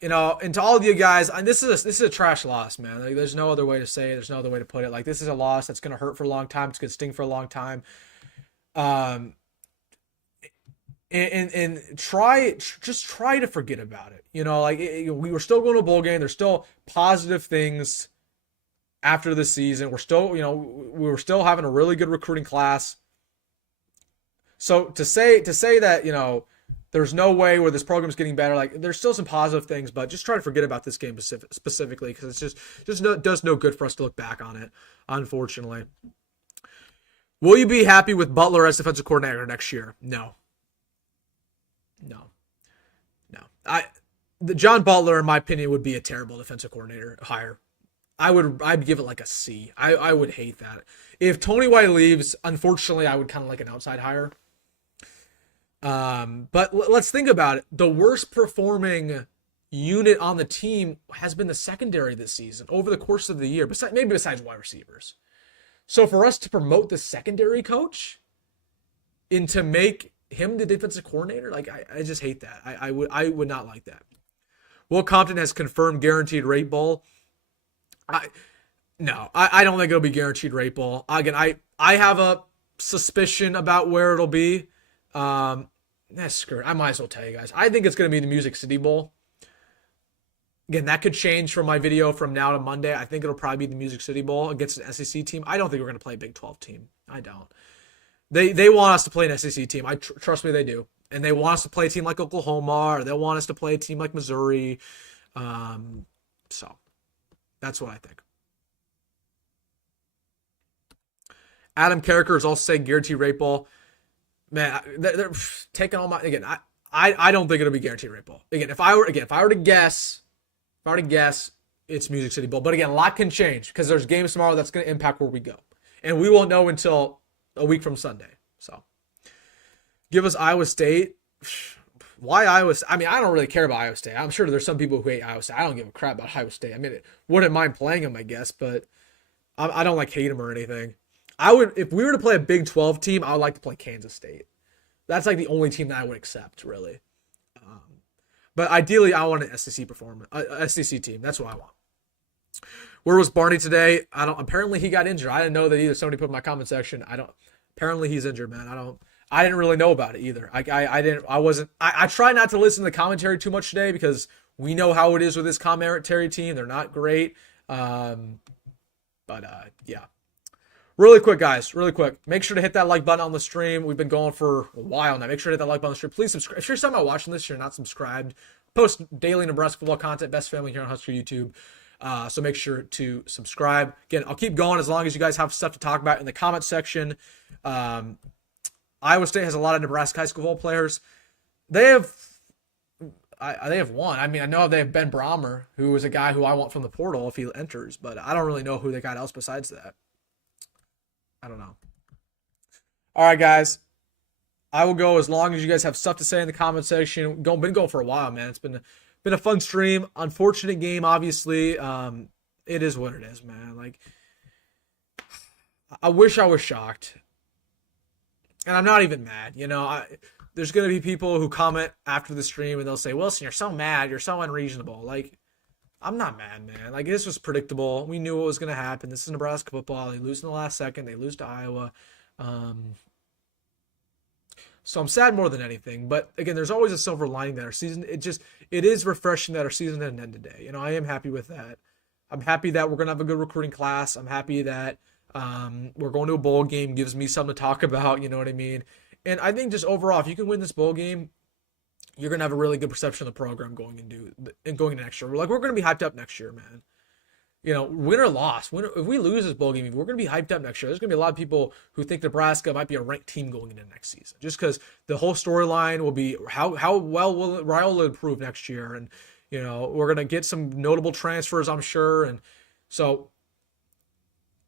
And to all of you guys, this is a trash loss, man. There's no other way to say it. There's no other way to put it. This is a loss that's gonna hurt for a long time. It's gonna sting for a long time. And try to forget about it. We were still going to a bowl game. There's still positive things after the season. We're still, we were still having a really good recruiting class. So to say that, there's no way where this program's getting better, there's still some positive things, but just try to forget about this game specifically, because it's just does no good for us to look back on it, unfortunately. Will you be happy with Butler as defensive coordinator next year? No. John Butler, in my opinion, would be a terrible defensive coordinator hire. I'd give it a C. I would hate that. If Tony White leaves, unfortunately, I would kind of like an outside hire. But let's think about it. The worst performing unit on the team has been the secondary this season over the course of the year, besides wide receivers. So for us to promote the secondary coach and to make him the defensive coordinator, I just hate that. I would not like that. Will Compton has confirmed guaranteed rate bowl. I don't think it'll be guaranteed rate bowl. Again, I I have a suspicion about where it'll be. Screw it. I might as well tell you guys. I think it's going to be the Music City Bowl. Again, that could change from my video from now to Monday. I think it'll probably be the Music City Bowl against an SEC team. I don't think we're going to play a Big 12 team. I don't. They want us to play an SEC team. Trust me, they do. And they want us to play a team like Oklahoma, or they'll want us to play a team like Missouri. So that's what I think. Adam Carricker is also saying guaranteed rate ball. Man, they're taking all my, again, I don't think it'll be guaranteed rate ball. Again, if I were to guess, it's Music City Bowl. But again, a lot can change because there's games tomorrow that's going to impact where we go. And we won't know until a week from Sunday. So give us Iowa State. Why Iowa State? I mean, I don't really care about Iowa State. I'm sure there's some people who hate Iowa State. I don't give a crap about Iowa State. I mean, wouldn't mind playing them, I guess, but I don't hate them or anything. If we were to play a Big 12 team, I would like to play Kansas State. That's the only team that I would accept, really. But ideally, I want an SEC SEC team. That's what I want. Where was Barney today? Apparently he got injured. I didn't know that either. Somebody put in my comment section. Apparently he's injured, man. I didn't really know about it either. I try not to listen to the commentary too much today because we know how it is with this commentary team. They're not great. Yeah. Really quick, guys. Really quick. Make sure to hit that like button on the stream. We've been going for a while now. Make sure to hit that like button on the stream. Please subscribe. If you're somehow watching this, you're not subscribed. Post daily Nebraska football content. Best family here on Husker YouTube. So make sure to subscribe. Again, I'll keep going as long as you guys have stuff to talk about in the comment section. Iowa State has a lot of Nebraska high school football players. They have one. I mean, I know they have Ben Brahmer, who is a guy who I want from the portal if he enters, but I don't really know who they got else besides that. I don't know. All right, guys. I will go as long as you guys have stuff to say in the comment section. Been going for a while, man. It's been a fun stream. Unfortunate game, obviously. It is what it is, man. I wish I was shocked. And I'm not even mad. There's going to be people who comment after the stream and they'll say, Wilson, you're so mad. You're so unreasonable. I'm not mad, man. This was predictable. We knew what was going to happen. This is Nebraska football. They lose in the last second. They lose to Iowa. So I'm sad more than anything. But again, there's always a silver lining that our season, it is refreshing that our season didn't end today. I am happy with that. I'm happy that we're going to have a good recruiting class. I'm happy that we're going to a bowl game, gives me something to talk about. You know what I mean? And I think just overall, if you can win this bowl game, you're going to have a really good perception of the program going into next year. We're going to be hyped up next year, man. Win or loss. If we lose this bowl game, we're going to be hyped up next year. There's going to be a lot of people who think Nebraska might be a ranked team going into next season. Just because the whole storyline will be how well will Raiola improve next year. And, we're going to get some notable transfers, I'm sure. And so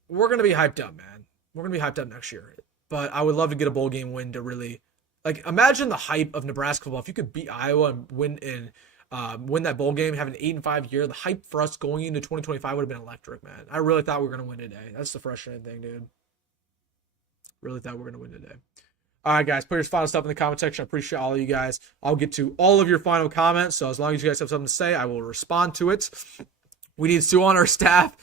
we're going to be hyped up, man. We're going to be hyped up next year. But I would love to get a bowl game win to really imagine the hype of Nebraska football. If you could beat Iowa and win that bowl game, have an 8-5 year, the hype for us going into 2025 would have been electric, man. I really thought we were going to win today. That's the frustrating thing, dude. Really thought we were going to win today. All right, guys, put your final stuff in the comment section. I appreciate all of you guys. I'll get to all of your final comments. So as long as you guys have something to say, I will respond to it. We need Sue on our staff.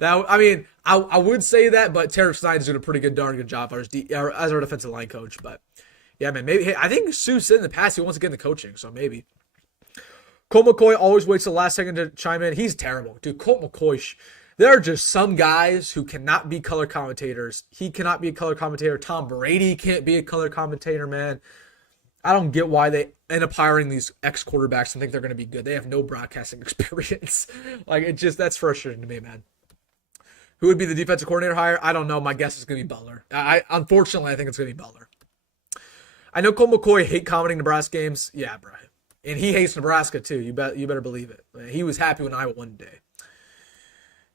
I would say that, but Tarek Snyder's doing a darn good job as our defensive line coach. But yeah, man, maybe. Hey, I think Sue said in the past he wants to get into coaching, so maybe. Colt McCoy always waits the last second to chime in. He's terrible, dude. Colt McCoy. There are just some guys who cannot be color commentators. He cannot be a color commentator. Tom Brady can't be a color commentator, man. I don't get why they end up hiring these ex-quarterbacks and think they're going to be good. They have no broadcasting experience. That's frustrating to me, man. Who would be the defensive coordinator hire? I don't know. My guess is going to be Butler. Unfortunately, I think it's going to be Butler. I know Colt McCoy hate commenting Nebraska games. Yeah, bro. And he hates Nebraska, too. You better believe it. He was happy when Iowa won today.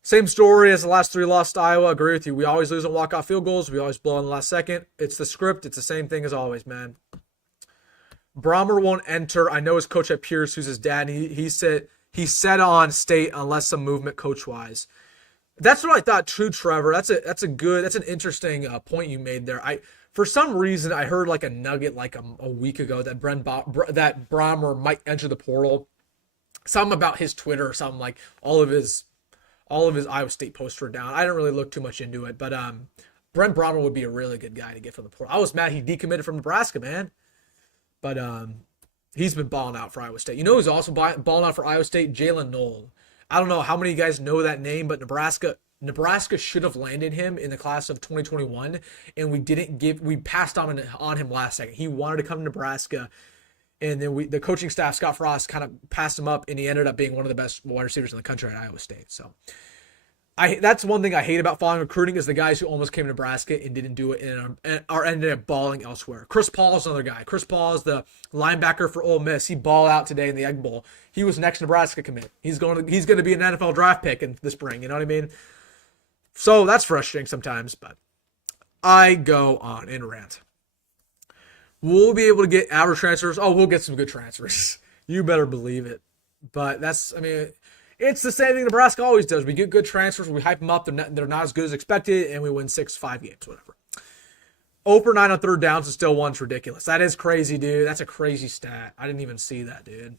Same story as the last 3 lost to Iowa. Agree with you. We always lose on walk-off field goals. We always blow in the last second. It's the script. It's the same thing as always, man. Brahmer won't enter. I know his coach at Pierce, who's his dad. He said on State unless some movement coach-wise. That's what I thought too, Trevor. That's an interesting point you made there. For some reason, I heard a nugget a week ago that that Brahmer might enter the portal. Something about his Twitter or something, all of his Iowa State posts were down. I didn't really look too much into it, but Brent Bronner would be a really good guy to get from the portal. I was mad he decommitted from Nebraska, man. But he's been balling out for Iowa State. You know who's also balling out for Iowa State? Jalen Knoll. I don't know how many of you guys know that name, but Nebraska should have landed him in the class of 2021, and we passed on him last second. He wanted to come to Nebraska, and then the coaching staff, Scott Frost, kind of passed him up, and he ended up being one of the best wide receivers in the country at Iowa State. So that's one thing I hate about following recruiting is the guys who almost came to Nebraska and didn't do it and are ended up balling elsewhere. Chris Paul is another guy. Chris Paul is the linebacker for Ole Miss. He balled out today in the Egg Bowl. He was next Nebraska commit. He's going to be an NFL draft pick in the spring. You know what I mean? So that's frustrating sometimes, but I go on and rant. We'll be able to get average transfers. Oh, we'll get some good transfers. You better believe it. But it's the same thing Nebraska always does. We get good transfers. We hype them up. They're not as good as expected, and we win 5 games, whatever. 0 for 9 on third downs and still one's ridiculous. That is crazy, dude. That's a crazy stat. I didn't even see that, dude.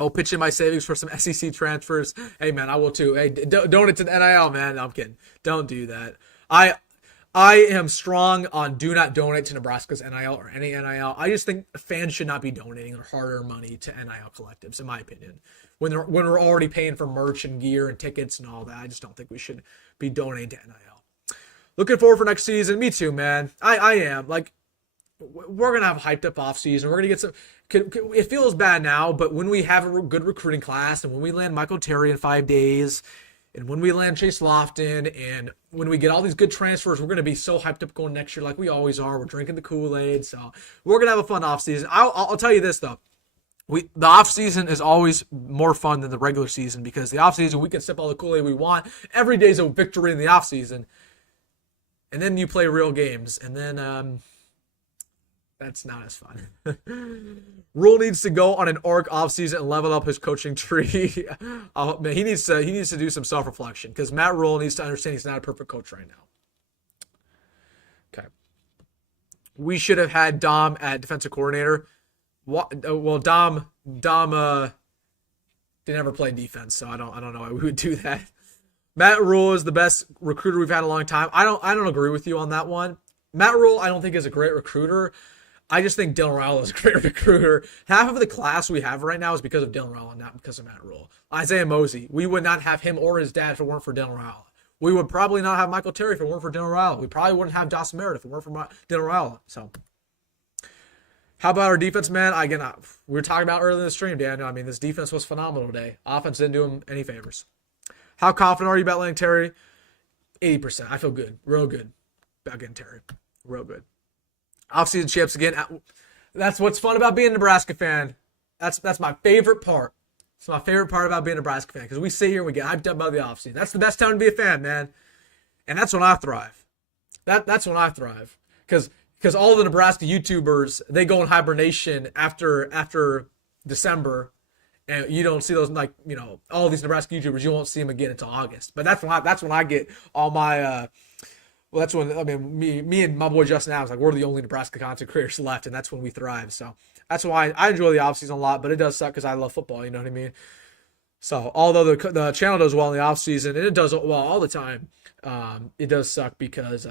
I'll pitch in my savings for some SEC transfers. Hey, man, I will too. Hey, donate to the NIL, man. No, I'm kidding. Don't do that. I am strong on do not donate to Nebraska's NIL or any NIL. I just think fans should not be donating their hard-earned money to NIL collectives, in my opinion. When we're already paying for merch and gear and tickets and all that, I just don't think we should be donating to NIL. Looking forward for next season. Me too, man. I am. Like, we're going to have a hyped up offseason. We're going to get some... It feels bad now, but when we have a good recruiting class and when we land Michael Terry in 5 days and when we land Chase Lofton and when we get all these good transfers, we're going to be so hyped up going next year like we always are. We're drinking the Kool-Aid. So we're going to have a fun offseason. I'll tell you this, though. The offseason is always more fun than the regular season because the offseason, we can sip all the Kool-Aid we want. Every day is a victory in the offseason. And then you play real games. And then... that's not as fun. Rhule needs to go on an org offseason and level up his coaching tree. Oh, man, he needs to do some self-reflection because Matt Rhule needs to understand he's not a perfect coach right now. Okay. We should have had Dom at defensive coordinator. Well, Dom didn't ever play defense, so I don't know why we would do that. Matt Rhule is the best recruiter we've had in a long time. I don't agree with you on that one. Matt Rhule, I don't think is a great recruiter. I just think Dylan Raiola is a great recruiter. Half of the class we have right now is because of Dylan Raiola, not because of Matt Rhule. Isaiah Mosey, we would not have him or his dad if it weren't for Dylan Raiola. We would probably not have Michael Terry if it weren't for Dylan Raiola. We probably wouldn't have Dawson Merritt if it weren't for Dylan Raiola. So, how about our defense, man? We were talking about earlier in the stream, Dan. I mean, this defense was phenomenal today. Offense didn't do him any favors. How confident are you about letting Terry? 80%. I feel good. Real good about getting Terry. Real good. Offseason champs again. That's what's fun about being a Nebraska fan. That's my favorite part. It's my favorite part about being a Nebraska fan because we sit here and we get hyped up about the offseason. That's the best time to be a fan, man. And that's when I thrive. That's when I thrive because all the Nebraska YouTubers, they go in hibernation after December, and you don't see those, like, you know, all these Nebraska YouTubers. You won't see them again until August. But that's when I get all my. Well, that's when, I mean, me and my boy Justin Adams, like, we're the only Nebraska content creators left, and that's when we thrive. So that's why I enjoy the offseason a lot, but it does suck because I love football, you know what I mean? So although the channel does well in the offseason, and it does well all the time, it does suck because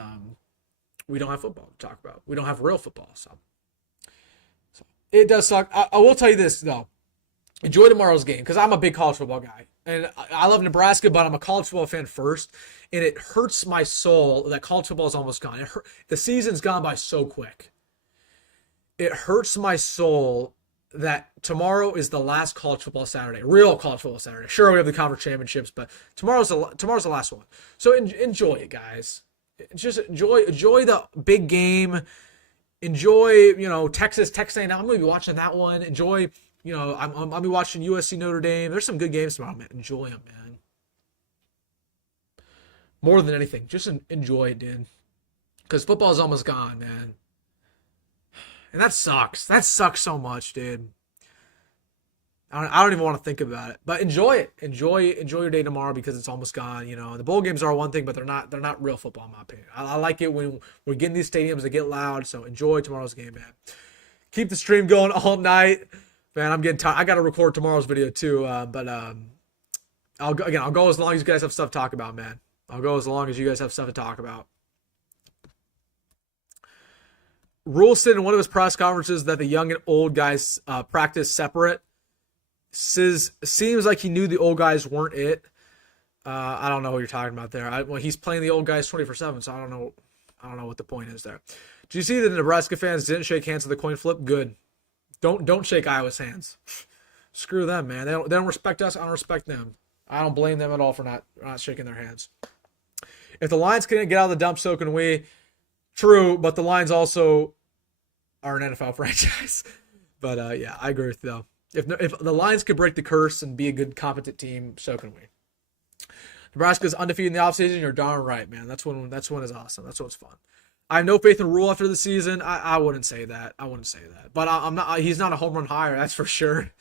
we don't have football to talk about. We don't have real football, so it does suck. I will tell you this, though. Enjoy tomorrow's game because I'm a big college football guy. And I love Nebraska, but I'm a college football fan first. And it hurts my soul that college football is almost gone. The season's gone by so quick. It hurts my soul that tomorrow is the last college football Saturday, real college football Saturday. Sure, we have the conference championships, but tomorrow's the last one. So enjoy it, guys. Just enjoy the big game. Enjoy, you know, Texas A&M. I'm going to be watching that one. Enjoy. You know, I'll be watching USC Notre Dame. There's some good games tomorrow, man. Enjoy them, man. More than anything, just enjoy it, dude. Because football is almost gone, man. And that sucks. That sucks so much, dude. I don't even want to think about it. But enjoy it. Enjoy your day tomorrow because it's almost gone. You know, the bowl games are one thing, but they're not real football, in my opinion. I like it when we're getting these stadiums that get loud. So enjoy tomorrow's game, man. Keep the stream going all night. Man, I'm getting tired. I got to record tomorrow's video too, but I'll go as long as you guys have stuff to talk about, man. I'll go as long as you guys have stuff to talk about. Rhule said in one of his press conferences that the young and old guys practice separate. Seems like he knew the old guys weren't it. I don't know what you're talking about there. Well, he's playing the old guys 24/7, so I don't know what the point is there. Do you see that the Nebraska fans didn't shake hands at the coin flip? Good. Don't shake Iowa's hands. Screw them, man. They don't respect us. I don't respect them. I don't blame them at all for not shaking their hands. If the Lions can't get out of the dump, so can we. True, but the Lions also are an NFL franchise. But yeah, I agree with you, though. If the Lions could break the curse and be a good, competent team, so can we. Nebraska's undefeated in the offseason. You're darn right, man. That's when it's awesome. That's what's fun. I have no faith in Rhule after the season. I wouldn't say that. But I'm not. He's not a home run hire. That's for sure.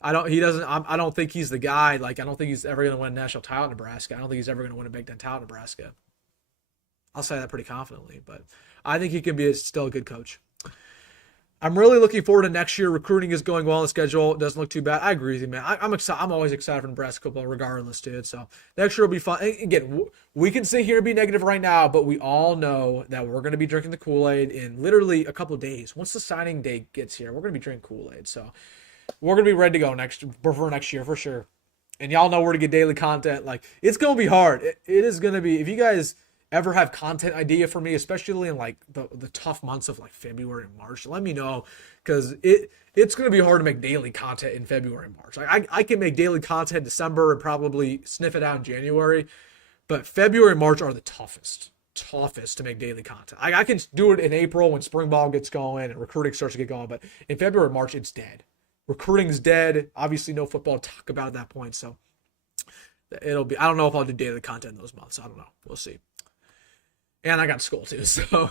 I don't think he's the guy. Like, I don't think he's ever going to win a national title in Nebraska. I don't think he's ever going to win a Big Ten title in Nebraska. I'll say that pretty confidently. But I think he can be still a good coach. I'm really looking forward to next year. Recruiting is going well on the schedule. It doesn't look too bad. I agree with you, man. I'm excited. I'm always excited for Nebraska football regardless, dude. So next year will be fun. And again, we can sit here and be negative right now, but we all know that we're going to be drinking the Kool-Aid in literally a couple of days. Once the signing day gets here, we're going to be drinking Kool-Aid. So we're going to be ready to go for next year for sure. And y'all know where to get daily content. Like, it's going to be hard. It is going to be. If you guys ever have content idea for me, especially in like the tough months of like February and March, let me know, because it's going to be hard to make daily content in February and March. Like, I can make daily content in December and probably sniff it out in January, but February and March are the toughest to make daily content. I can do it in April when spring ball gets going and recruiting starts to get going, but in February and March, it's dead. Recruiting's dead. Obviously, no football to talk about at that point, so it'll be. I don't know if I'll do daily content in those months. I don't know. We'll see. And I got school too, so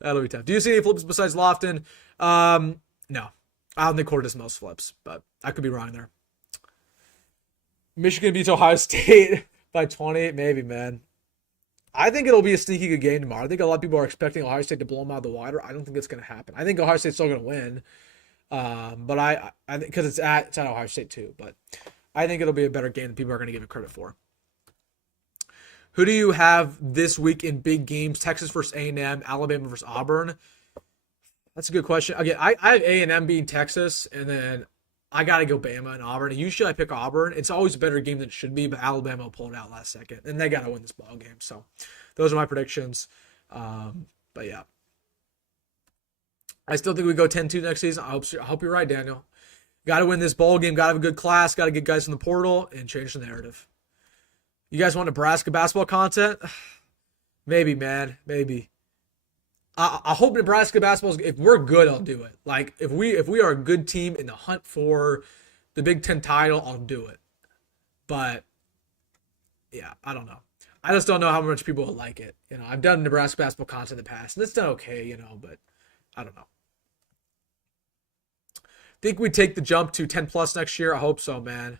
that'll be tough. Do you see any flips besides Lofton? No. I don't think Curt does most flips, but I could be wrong there. Michigan beats Ohio State by 20, maybe, man. I think it'll be a sneaky good game tomorrow. I think a lot of people are expecting Ohio State to blow them out of the water. I don't think it's going to happen. I think Ohio State's still going to win, but I think because it's at Ohio State too. But I think it'll be a better game than people are going to give it credit for. Who do you have this week in big games? Texas versus A&M, Alabama versus Auburn. That's a good question. Again, I have A&M beating Texas, and then I got to go Bama and Auburn. And usually I pick Auburn. It's always a better game than it should be, but Alabama will pull it out last second, and they got to win this ball game. So those are my predictions. But yeah, I still think we go 10-2 next season. I hope you're right, Daniel. Got to win this ball game. Got to have a good class. Got to get guys in the portal and change the narrative. You guys want Nebraska basketball content? Maybe, man. Maybe. I hope Nebraska basketball, if we're good, I'll do it. Like, if we are a good team in the hunt for the Big Ten title, I'll do it. But, yeah, I don't know. I just don't know how much people will like it. You know, I've done Nebraska basketball content in the past, and it's done okay, you know, but I don't know. Think we take the jump to 10+ next year? I hope so, man.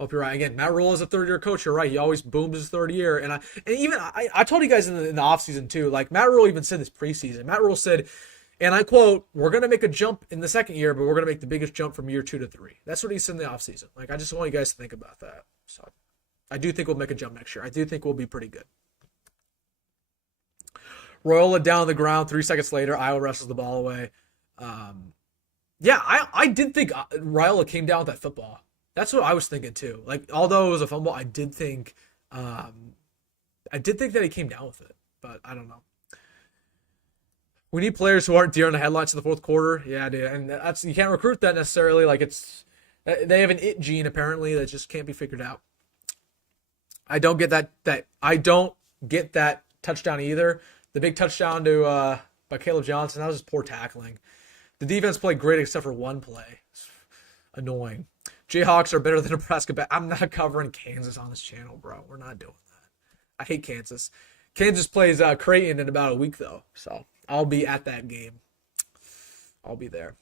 Hope you're right. Again, Matt Rhule is a third-year coach. You're right. He always booms his third year. And I told you guys in the offseason too, like Matt Rhule even said this preseason. Matt Rhule said, and I quote, "We're going to make a jump in the second year, but we're going to make the biggest jump from year 2 to 3." That's what he said in the offseason. Like, I just want you guys to think about that. So I do think we'll make a jump next year. I do think we'll be pretty good. Raiola down on the ground 3 seconds later. Iowa wrestles the ball away. Yeah, I did think Raiola came down with that football. That's what I was thinking too. Like, although it was a fumble, I did think that he came down with it, but I don't know. We need players who aren't deer in the headlights in the fourth quarter. Yeah, dude, and you can't recruit that necessarily. Like, they have an it gene apparently that just can't be figured out. I don't get that touchdown either. The big touchdown to by Caleb Johnson, that was just poor tackling. The defense played great except for one play. It's annoying. Jayhawks are better than Nebraska. But I'm not covering Kansas on this channel, bro. We're not doing that. I hate Kansas. Kansas plays Creighton in about a week, though. So I'll be at that game. I'll be there.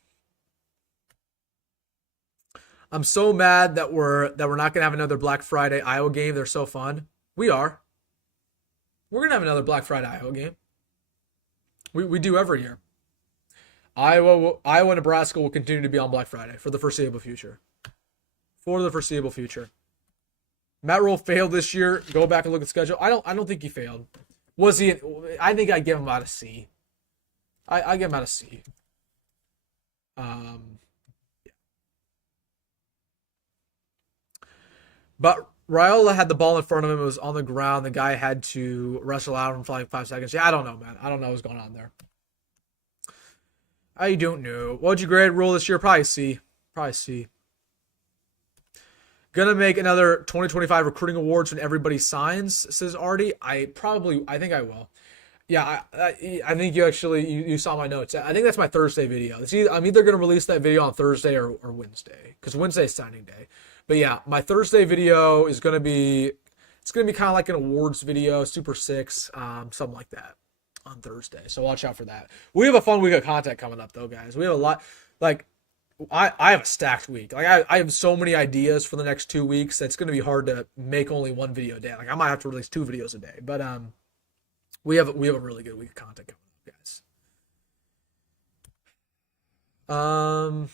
I'm so mad that we're not gonna have another Black Friday Iowa game. They're so fun. We are. We're gonna have another Black Friday Iowa game. We do every year. Iowa, Nebraska will continue to be on Black Friday for the foreseeable future. Matt Rhule failed this year. Go back and look at the schedule. I don't think he failed. Was he? I think I'd give him about a C. I give him out a C. Um, but Raiola had the ball in front of him. It was on the ground. The guy had to wrestle out him for like 5 seconds. Yeah, I don't know, man. I don't know what's going on there. I don't know. What'd you grade Rhule this year? Probably C. Probably C. Gonna make another 2025 recruiting awards when everybody signs, says Artie. I think I will. Yeah, I think you saw my notes. I think that's my Thursday video. I'm either gonna release that video on Thursday or Wednesday, because Wednesday's signing day. But yeah, my Thursday video is gonna be kind of like an awards video, Super Six, something like that on Thursday. So watch out for that. We have a fun week of content coming up though, guys. We have a lot. Like I have a stacked week. Like I have so many ideas for the next 2 weeks. It's gonna be hard to make only one video a day. Like I might have to release 2 videos a day. But we have a really good week of content coming up, guys.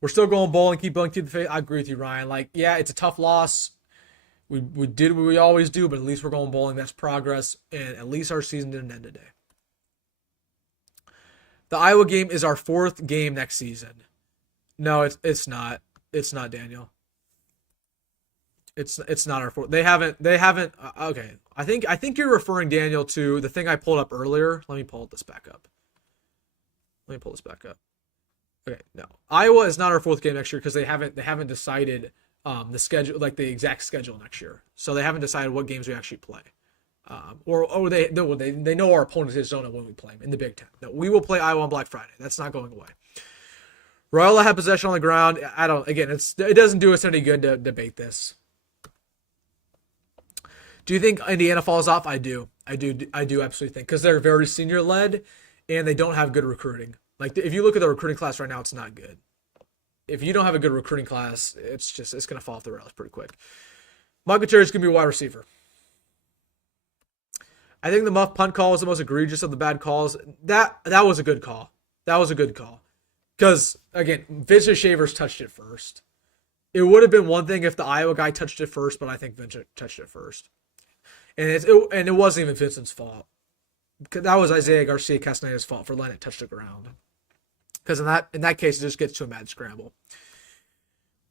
We're still going bowling, keep the faith. I agree with you, Ryan. Like, yeah, it's a tough loss. We did what we always do, but at least we're going bowling. That's progress, and at least our season didn't end today. The Iowa game is our 4th game next season. No, it's not. It's not, Daniel. It's not our 4th. They haven't. Okay, I think you're referring, Daniel, to the thing I pulled up earlier. Let me pull this back up. Okay, no. Iowa is not our 4th game next year because they haven't decided the schedule, like the exact schedule next year. So they haven't decided what games we actually play. Or they know our opponents is zona when we play them in the Big Ten. No, we will play Iowa on Black Friday. That's not going away. Raiola had possession on the ground. It doesn't do us any good to debate this. Do you think Indiana falls off? I do absolutely think, because they're very senior led and they don't have good recruiting. Like if you look at the recruiting class right now, it's not good. If you don't have a good recruiting class, it's going to fall off the rails pretty quick. Michael Terry's going to be a wide receiver. I think the muff punt call was the most egregious of the bad calls. That was a good call. Because, again, Vincent Shavers touched it first. It would have been one thing if the Iowa guy touched it first, but I think Vincent touched it first. And it wasn't even Vincent's fault. That was Isaiah Garcia Castaneda's fault for letting it touch the ground. Because in that case, it just gets to a mad scramble.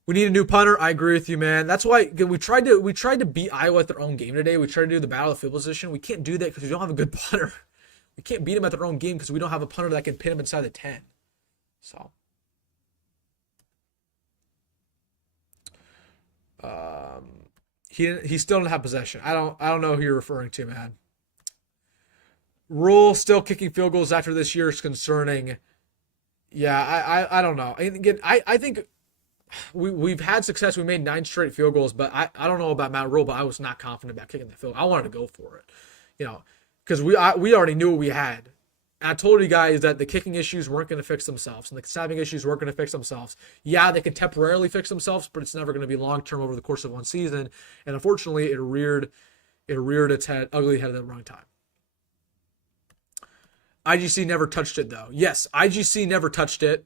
We need a new punter. I agree with you, man. That's why we tried to beat Iowa at their own game today. We tried to do the battle of field position. We can't do that because we don't have a good punter. We can't beat them at their own game because we don't have a punter that can pin them inside the 10. So, he still didn't have possession. I don't know who you're referring to, man. Rhule still kicking field goals after this year is concerning. Yeah, I don't know. Again, I think we've had success. We made 9 straight field goals, but I don't know about Matt Rhule, but I was not confident about kicking the field. I wanted to go for it, because we already knew what we had. And I told you guys that the kicking issues weren't going to fix themselves, and the snapping issues weren't going to fix themselves. Yeah, they could temporarily fix themselves, but it's never going to be long term over the course of one season. And unfortunately, it reared its ugly head at the wrong time. IGC never touched it, though. Yes, IGC never touched it,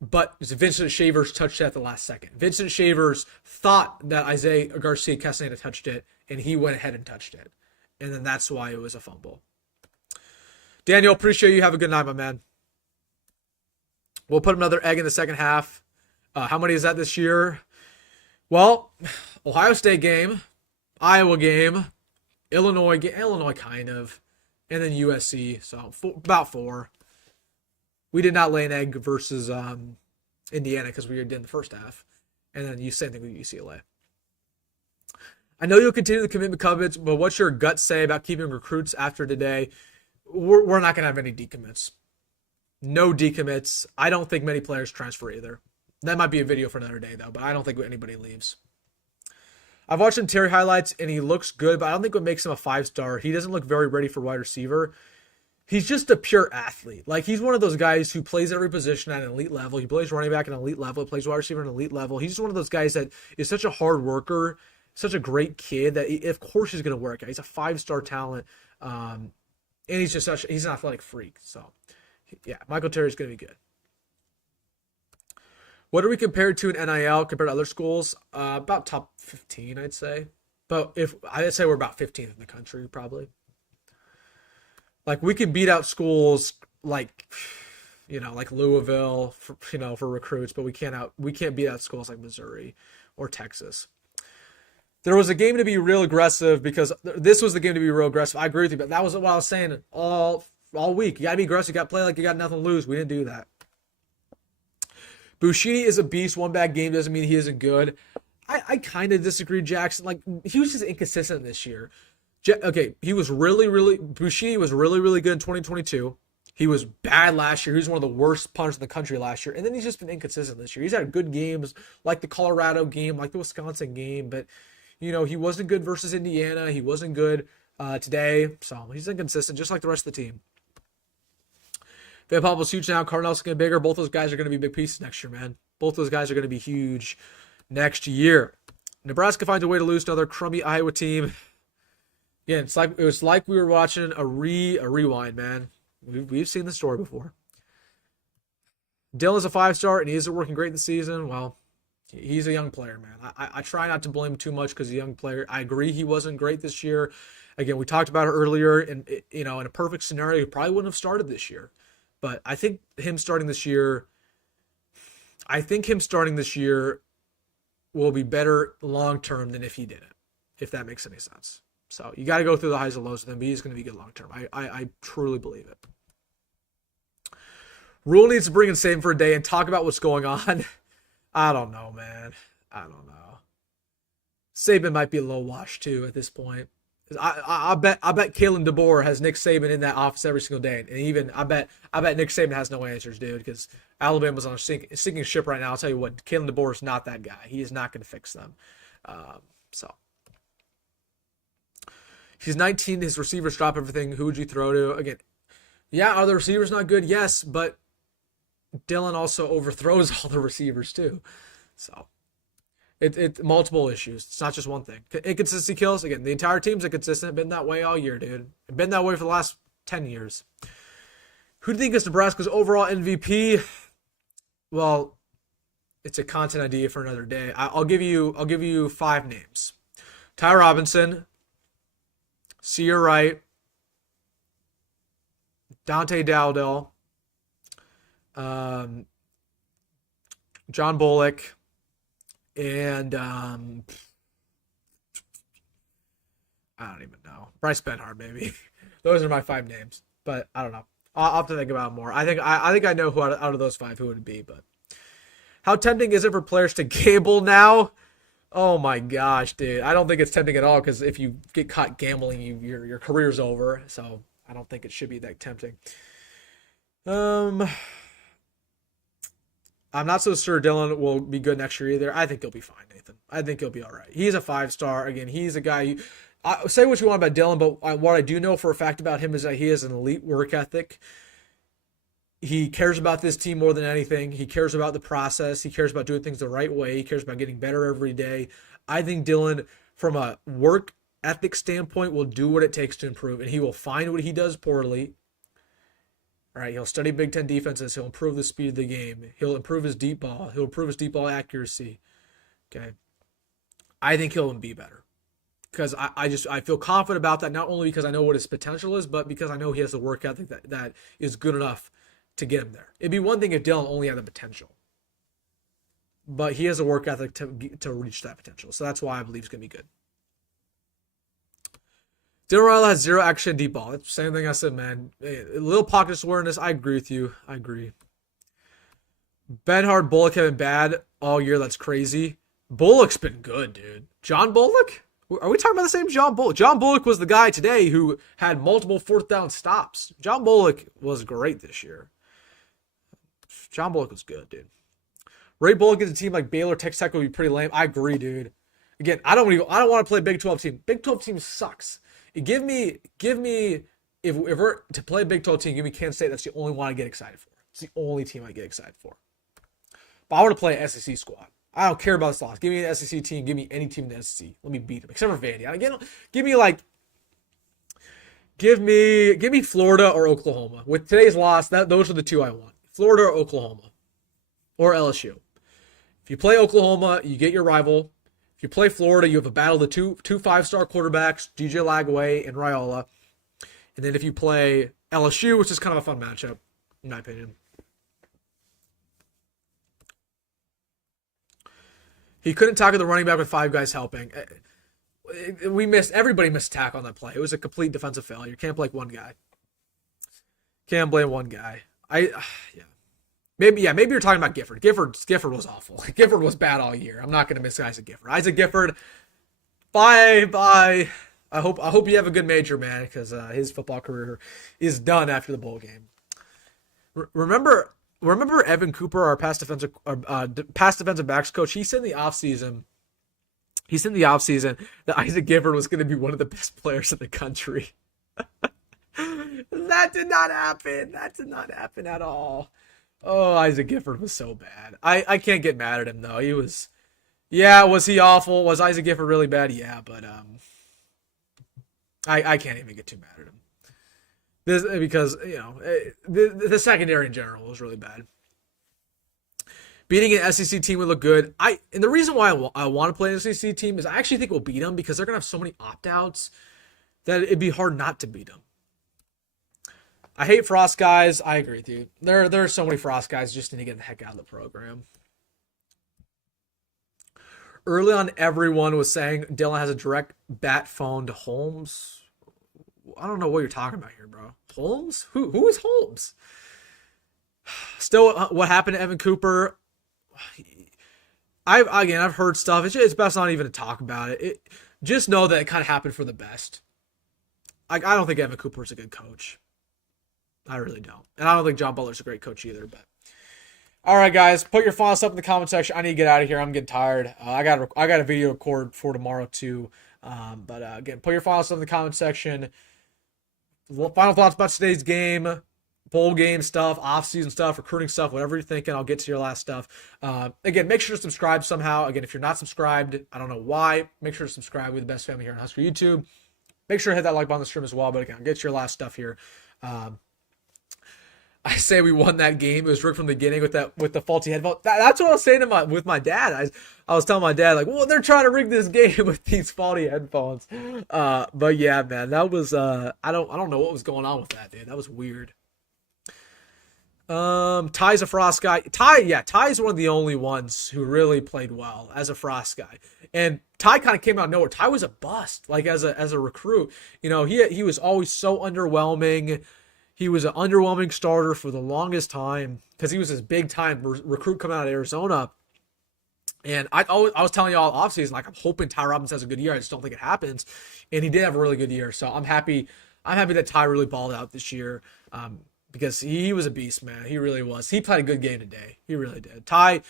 but Vincent Shavers touched it at the last second. Vincent Shavers thought that Isaiah Garcia Castaneda touched it, and he went ahead and touched it. And then that's why it was a fumble. Daniel, appreciate you. Have a good night, my man. We'll put another egg in the second half. How many is that this year? Well, Ohio State game, Iowa game, Illinois game, Illinois kind of, and then USC. So about 4. We did not lay an egg versus Indiana because we did in the first half. And then same thing with UCLA. I know you'll continue the commitment covenants, but what's your gut say about keeping recruits after today? We're not going to have any decommits. No decommits. I don't think many players transfer either. That might be a video for another day, though, but I don't think anybody leaves. I've watched him Terry highlights, and he looks good, but I don't think what makes him a 5-star. He doesn't look very ready for wide receiver. He's just a pure athlete. Like, he's one of those guys who plays every position at an elite level. He plays running back at an elite level. He plays wide receiver at an elite level. He's just one of those guys that is such a hard worker, such a great kid that, of course, he's going to work out. He's a 5-star talent. And he's an athletic freak. So, yeah, Michael Terry's going to be good. What are we compared to in NIL compared to other schools? About top 15, I'd say. But I'd say we're about 15th in the country, probably. Like we can beat out schools like like Louisville for recruits, but we can't beat out schools like Missouri or Texas. There was a game to be real aggressive because this was the game to be real aggressive. I agree with you, but that was what I was saying all week. You got to be aggressive. You got to play like you got nothing to lose. We didn't do that. Bushini is a beast. One bad game doesn't mean he isn't good. I kind of disagree, Jackson. Like, he was just inconsistent this year. He was Bushini was really, really good in 2022. He was bad last year. He was one of the worst punters in the country last year. And then he's just been inconsistent this year. He's had good games, like the Colorado game, like the Wisconsin game, but he wasn't good versus Indiana. He wasn't good today. So he's inconsistent, just like the rest of the team. Van Poppel's huge now. Cardinals getting bigger. Both those guys are going to be big pieces next year, man. Both those guys are going to be huge next year. Nebraska finds a way to lose to another crummy Iowa team. Again, it was like we were watching a rewind, man. We've seen the story before. Dylan's a 5-star, and he isn't working great this season. Well, he's a young player, man. I try not to blame him too much because he's a young player. I agree he wasn't great this year. Again, we talked about it earlier, and in a perfect scenario, he probably wouldn't have started this year. But I think him starting this year will be better long term than if he didn't, if that makes any sense. So you got to go through the highs and lows with him, but he's going to be good long term. I truly believe it. Rhule needs to bring in Saban for a day and talk about what's going on. I don't know, man. I don't know. Saban might be a little washed too at this point. I bet Kalen DeBoer has Nick Saban in that office every single day, and even I bet Nick Saban has no answers, dude. Because Alabama's on a sinking ship right now. I'll tell you what, Kalen DeBoer is not that guy. He is not going to fix them. So he's 19. His receivers drop everything. Who would you throw to? Again, yeah, are the receivers not good? Yes, but Dylan also overthrows all the receivers too. So. It's multiple issues. It's not just one thing. Inconsistency kills. Again, the entire team's inconsistent. Been that way all year, dude. Been that way for the last 10 years. Who do you think is Nebraska's overall MVP? Well, it's a content idea for another day. I'll give you 5 names. Ty Robinson, Sear Wright, Dante Dowdell, John Bullock, and I don't even know. Bryce Benhart, maybe. Those are my 5 names, but I don't know. I'll have to think about it more. I think I know who out of those 5 who it would be. But how tempting is it for players to gamble now? Oh my gosh, dude! I don't think it's tempting at all because if you get caught gambling, your career's over. So I don't think it should be that tempting. I'm not so sure Dylan will be good next year either. I think he'll be fine, Nathan. I think he'll be all right. He's a 5-star. Again, he's a guy. Say what you want about Dylan, but what I do know for a fact about him is that he has an elite work ethic. He cares about this team more than anything. He cares about the process. He cares about doing things the right way. He cares about getting better every day. I think Dylan, from a work ethic standpoint, will do what it takes to improve, and he will find what he does poorly. All right, he'll study Big Ten defenses. He'll improve the speed of the game. He'll improve his deep ball. He'll improve his deep ball accuracy. Okay. I think he'll be better. Because I feel confident about that, not only because I know what his potential is, but because I know he has the work ethic that is good enough to get him there. It'd be one thing if Dylan only had the potential. But he has a work ethic to reach that potential. So that's why I believe he's going to be good. Dylan Raiola has 0 action deep ball. That's the same thing I said, man. A little pocket awareness. I agree with you. I agree. Benhart, Bullock have been bad all year. That's crazy. Bullock's been good, dude. John Bullock? Are we talking about the same John Bullock? John Bullock was the guy today who had multiple 4th down stops. John Bullock was great this year. John Bullock was good, dude. Ray Bullock is a team like Baylor, Texas Tech would be pretty lame. I agree, dude. Again, I don't want to play Big 12 team. Big 12 team sucks. Give me if we're to play a Big 12 team, give me Kansas State. That's the only one I get excited for. It's the only team I get excited for. But I want to play an SEC squad. I don't care about this loss. Give me an SEC team. Give me any team in the SEC. Let me beat them. Except for Vandy. Again, give me Florida or Oklahoma. With today's loss, those are the 2 I want. Florida or Oklahoma. Or LSU. If you play Oklahoma, you get your rival. If you play Florida, you have a battle of the two 5-star quarterbacks, DJ Lagway and Raiola. And then if you play LSU, which is kind of a fun matchup, in my opinion. He couldn't tackle the running back with 5 guys helping. Everybody missed tackle on that play. It was a complete defensive failure. You can't blame one guy. Can't blame one guy. Maybe you're talking about Gifford. Gifford was awful. Gifford was bad all year. I'm not going to miss Isaac Gifford. Isaac Gifford, bye. I hope you have a good major, man, because his football career is done after the bowl game. Remember Evan Cooper, our past defensive backs coach? He said in the offseason that Isaac Gifford was going to be one of the best players in the country. That did not happen. That did not happen at all. Oh, Isaac Gifford was so bad. I can't get mad at him, though. Was he awful? Was Isaac Gifford really bad? Yeah, but I can't even get too mad at him. Because, the secondary in general was really bad. Beating an SEC team would look good. And the reason why I want to play an SEC team is I actually think we'll beat them because they're going to have so many opt-outs that it'd be hard not to beat them. I hate Frost guys. I agree with you. There are so many Frost guys just need to get the heck out of the program. Early on, everyone was saying Dylan has a direct bat phone to Holmes. I don't know what you're talking about here, bro. Holmes? Who is Holmes? Still, what happened to Evan Cooper? I've heard stuff. It's best not even to talk about it. Just know that it kind of happened for the best. I don't think Evan Cooper's a good coach. I really don't. And I don't think John Butler's a great coach either. But all right, guys, put your final stuff in the comment section. I need to get out of here. I'm getting tired. I got a video record for tomorrow too. But again, put your final stuff in the comment section. Final thoughts about today's game, bowl game stuff, off-season stuff, recruiting stuff, whatever you're thinking. I'll get to your last stuff. Again, make sure to subscribe somehow. Again, if you're not subscribed, I don't know why. Make sure to subscribe. We're the best family here on Husker YouTube. Make sure to hit that like button on the stream as well. But again, I'll get to your last stuff here. I say we won that game. It was rigged from the beginning with the faulty headphone. That's what I was saying with my dad. I was telling my dad, like, well, they're trying to rig this game with these faulty headphones. But yeah, man, that was I don't know what was going on with that, dude. That was weird. Ty's a Frost guy. Ty's one of the only ones who really played well as a Frost guy. And Ty kind of came out of nowhere. Ty was a bust, like as a recruit. He was always so underwhelming. He was an underwhelming starter for the longest time because he was this big-time recruit coming out of Arizona. And I was telling y'all offseason, like, I'm hoping Ty Robinson has a good year. I just don't think it happens. And he did have a really good year. So I'm happy that Ty really balled out this year because he was a beast, man. He really was. He played a good game today. He really did. Ty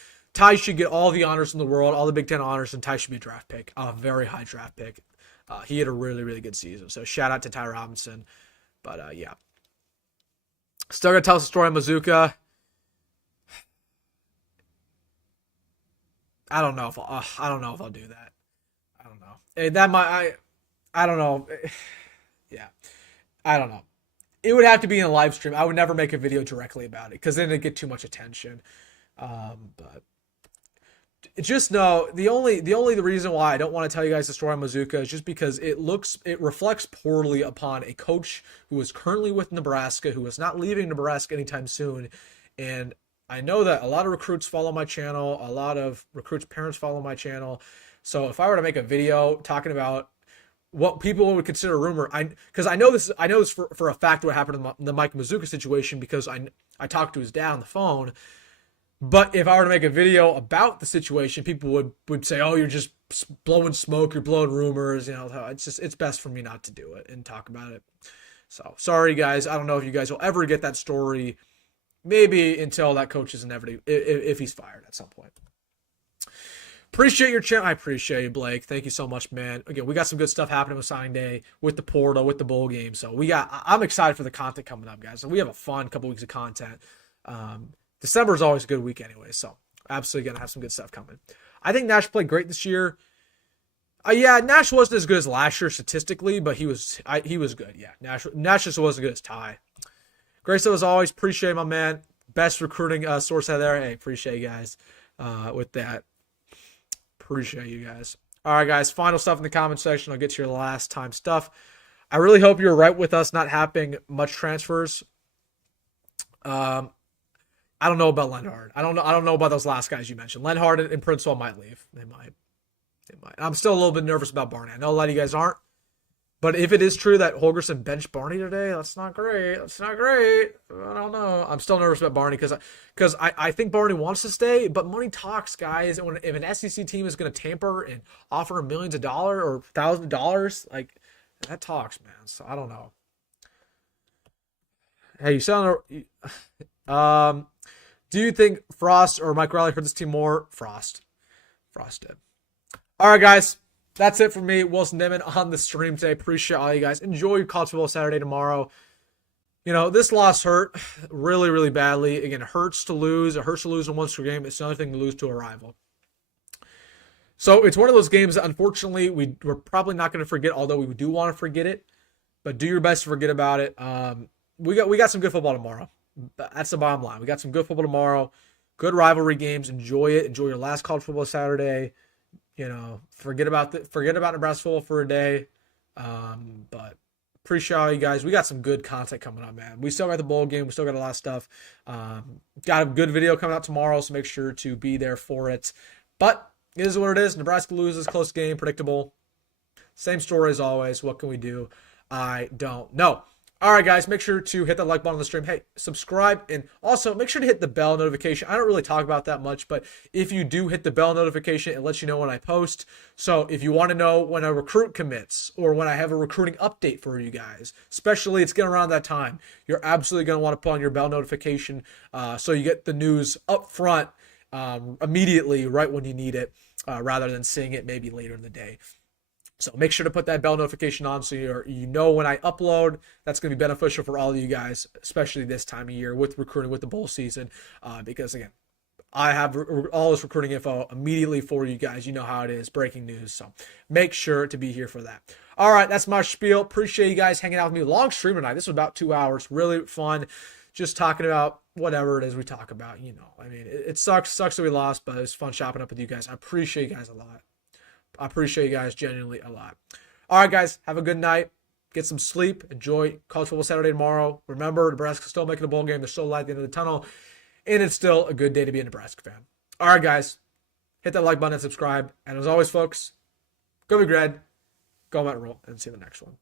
should get all the honors in the world, all the Big Ten honors, and Ty should be a draft pick, a very high draft pick. He had a really, really good season. So shout out to Ty Robinson. But, yeah. Still gonna tell us a story on Mazuka. I don't know if I'll do that. I don't know. I don't know. Yeah, I don't know. It would have to be in a live stream. I would never make a video directly about it because then it'd get too much attention. But just know the reason why I don't want to tell you guys the story on Mazuka is just because it reflects poorly upon a coach who is currently with Nebraska, who is not leaving Nebraska anytime soon. And I know that a lot of recruits follow my channel, a lot of recruits' parents follow my channel. So if I were to make a video talking about what people would consider a rumor, because I know this for a fact what happened in the Mike Mazuka situation because I talked to his dad on the phone. But if I were to make a video about the situation, people would say, oh, you're just blowing smoke, you're blowing rumors. It's best for me not to do it and talk about it. So sorry, guys. I don't know if you guys will ever get that story. Maybe until that coach is inevitably, if he's fired at some point. Appreciate your channel. I appreciate you, Blake. Thank you so much, man. Again, we got some good stuff happening with signing day, with the portal, with the bowl game. So I'm excited for the content coming up, guys. And we have a fun couple weeks of content. December is always a good week anyway, so absolutely going to have some good stuff coming. I think Nash played great this year. Nash wasn't as good as last year statistically, but he was good. Yeah, Nash just wasn't good as Ty. Grace, as always, appreciate my man. Best recruiting source out there. Hey, appreciate you guys with that. Appreciate you guys. All right, guys, final stuff in the comment section. I'll get to your last time stuff. I really hope you're right with us not having much transfers. I don't know about Lenhard. I don't know about those last guys you mentioned. Lenhard and Princewill might leave. They might. I'm still a little bit nervous about Barney. I know a lot of you guys aren't. But if it is true that Holgorsen benched Barney today, that's not great. I don't know. I'm still nervous about Barney because I think Barney wants to stay, but money talks, guys. And if an SEC team is going to tamper and offer him millions of dollars or $1,000, like that talks, man. So I don't know. Hey, you sound. Do you think Frost or Mike Riley hurt this team more? Frost did. All right, guys. That's it for me, Wilson Damon, on the stream today. Appreciate all you guys. Enjoy your college football Saturday tomorrow. You know, this loss hurt really, really badly. Again, it hurts to lose. It hurts to lose in one screw game. It's another thing to lose to a rival. So it's one of those games that, unfortunately, we're probably not going to forget, although we do want to forget it. But do your best to forget about it. We got some good football tomorrow. That's the bottom line. We got some good football tomorrow. Good rivalry games. Enjoy it. Enjoy your last college football Saturday. You know, forget about Nebraska football for a day. But appreciate all you guys. We got some good content coming up, man. We still got the bowl game. We still got a lot of stuff. Got a good video coming out tomorrow, so make sure to be there for it. But it is what it is. Nebraska loses, close game, predictable. Same story as always. What can we do? I don't know. All right, guys, make sure to hit that like button on the stream. Hey, subscribe, and also make sure to hit the bell notification. I don't really talk about that much, but if you do hit the bell notification, it lets you know when I post. So if you want to know when a recruit commits or when I have a recruiting update for you guys, especially it's getting around that time, you're absolutely going to want to put on your bell notification so you get the news up front immediately right when you need it rather than seeing it maybe later in the day. So make sure to put that bell notification on so you know when I upload. That's going to be beneficial for all of you guys, especially this time of year with recruiting, with the bowl season, because, again, I have all this recruiting info immediately for you guys. You know how it is, breaking news. So make sure to be here for that. All right, that's my spiel. Appreciate you guys hanging out with me. Long stream tonight. This was about 2 hours. Really fun. Just talking about whatever it is we talk about. You know, I mean, it sucks that we lost, but it's fun shopping up with you guys. I appreciate you guys a lot. I appreciate you guys genuinely a lot. All right, guys, have a good night. Get some sleep. Enjoy college football Saturday tomorrow. Remember, Nebraska's still making a bowl game. There's still light at the end of the tunnel, and it's still a good day to be a Nebraska fan. All right, guys, hit that like button and subscribe. And as always, folks, go be grad, go Matt Rhule, and see you in the next one.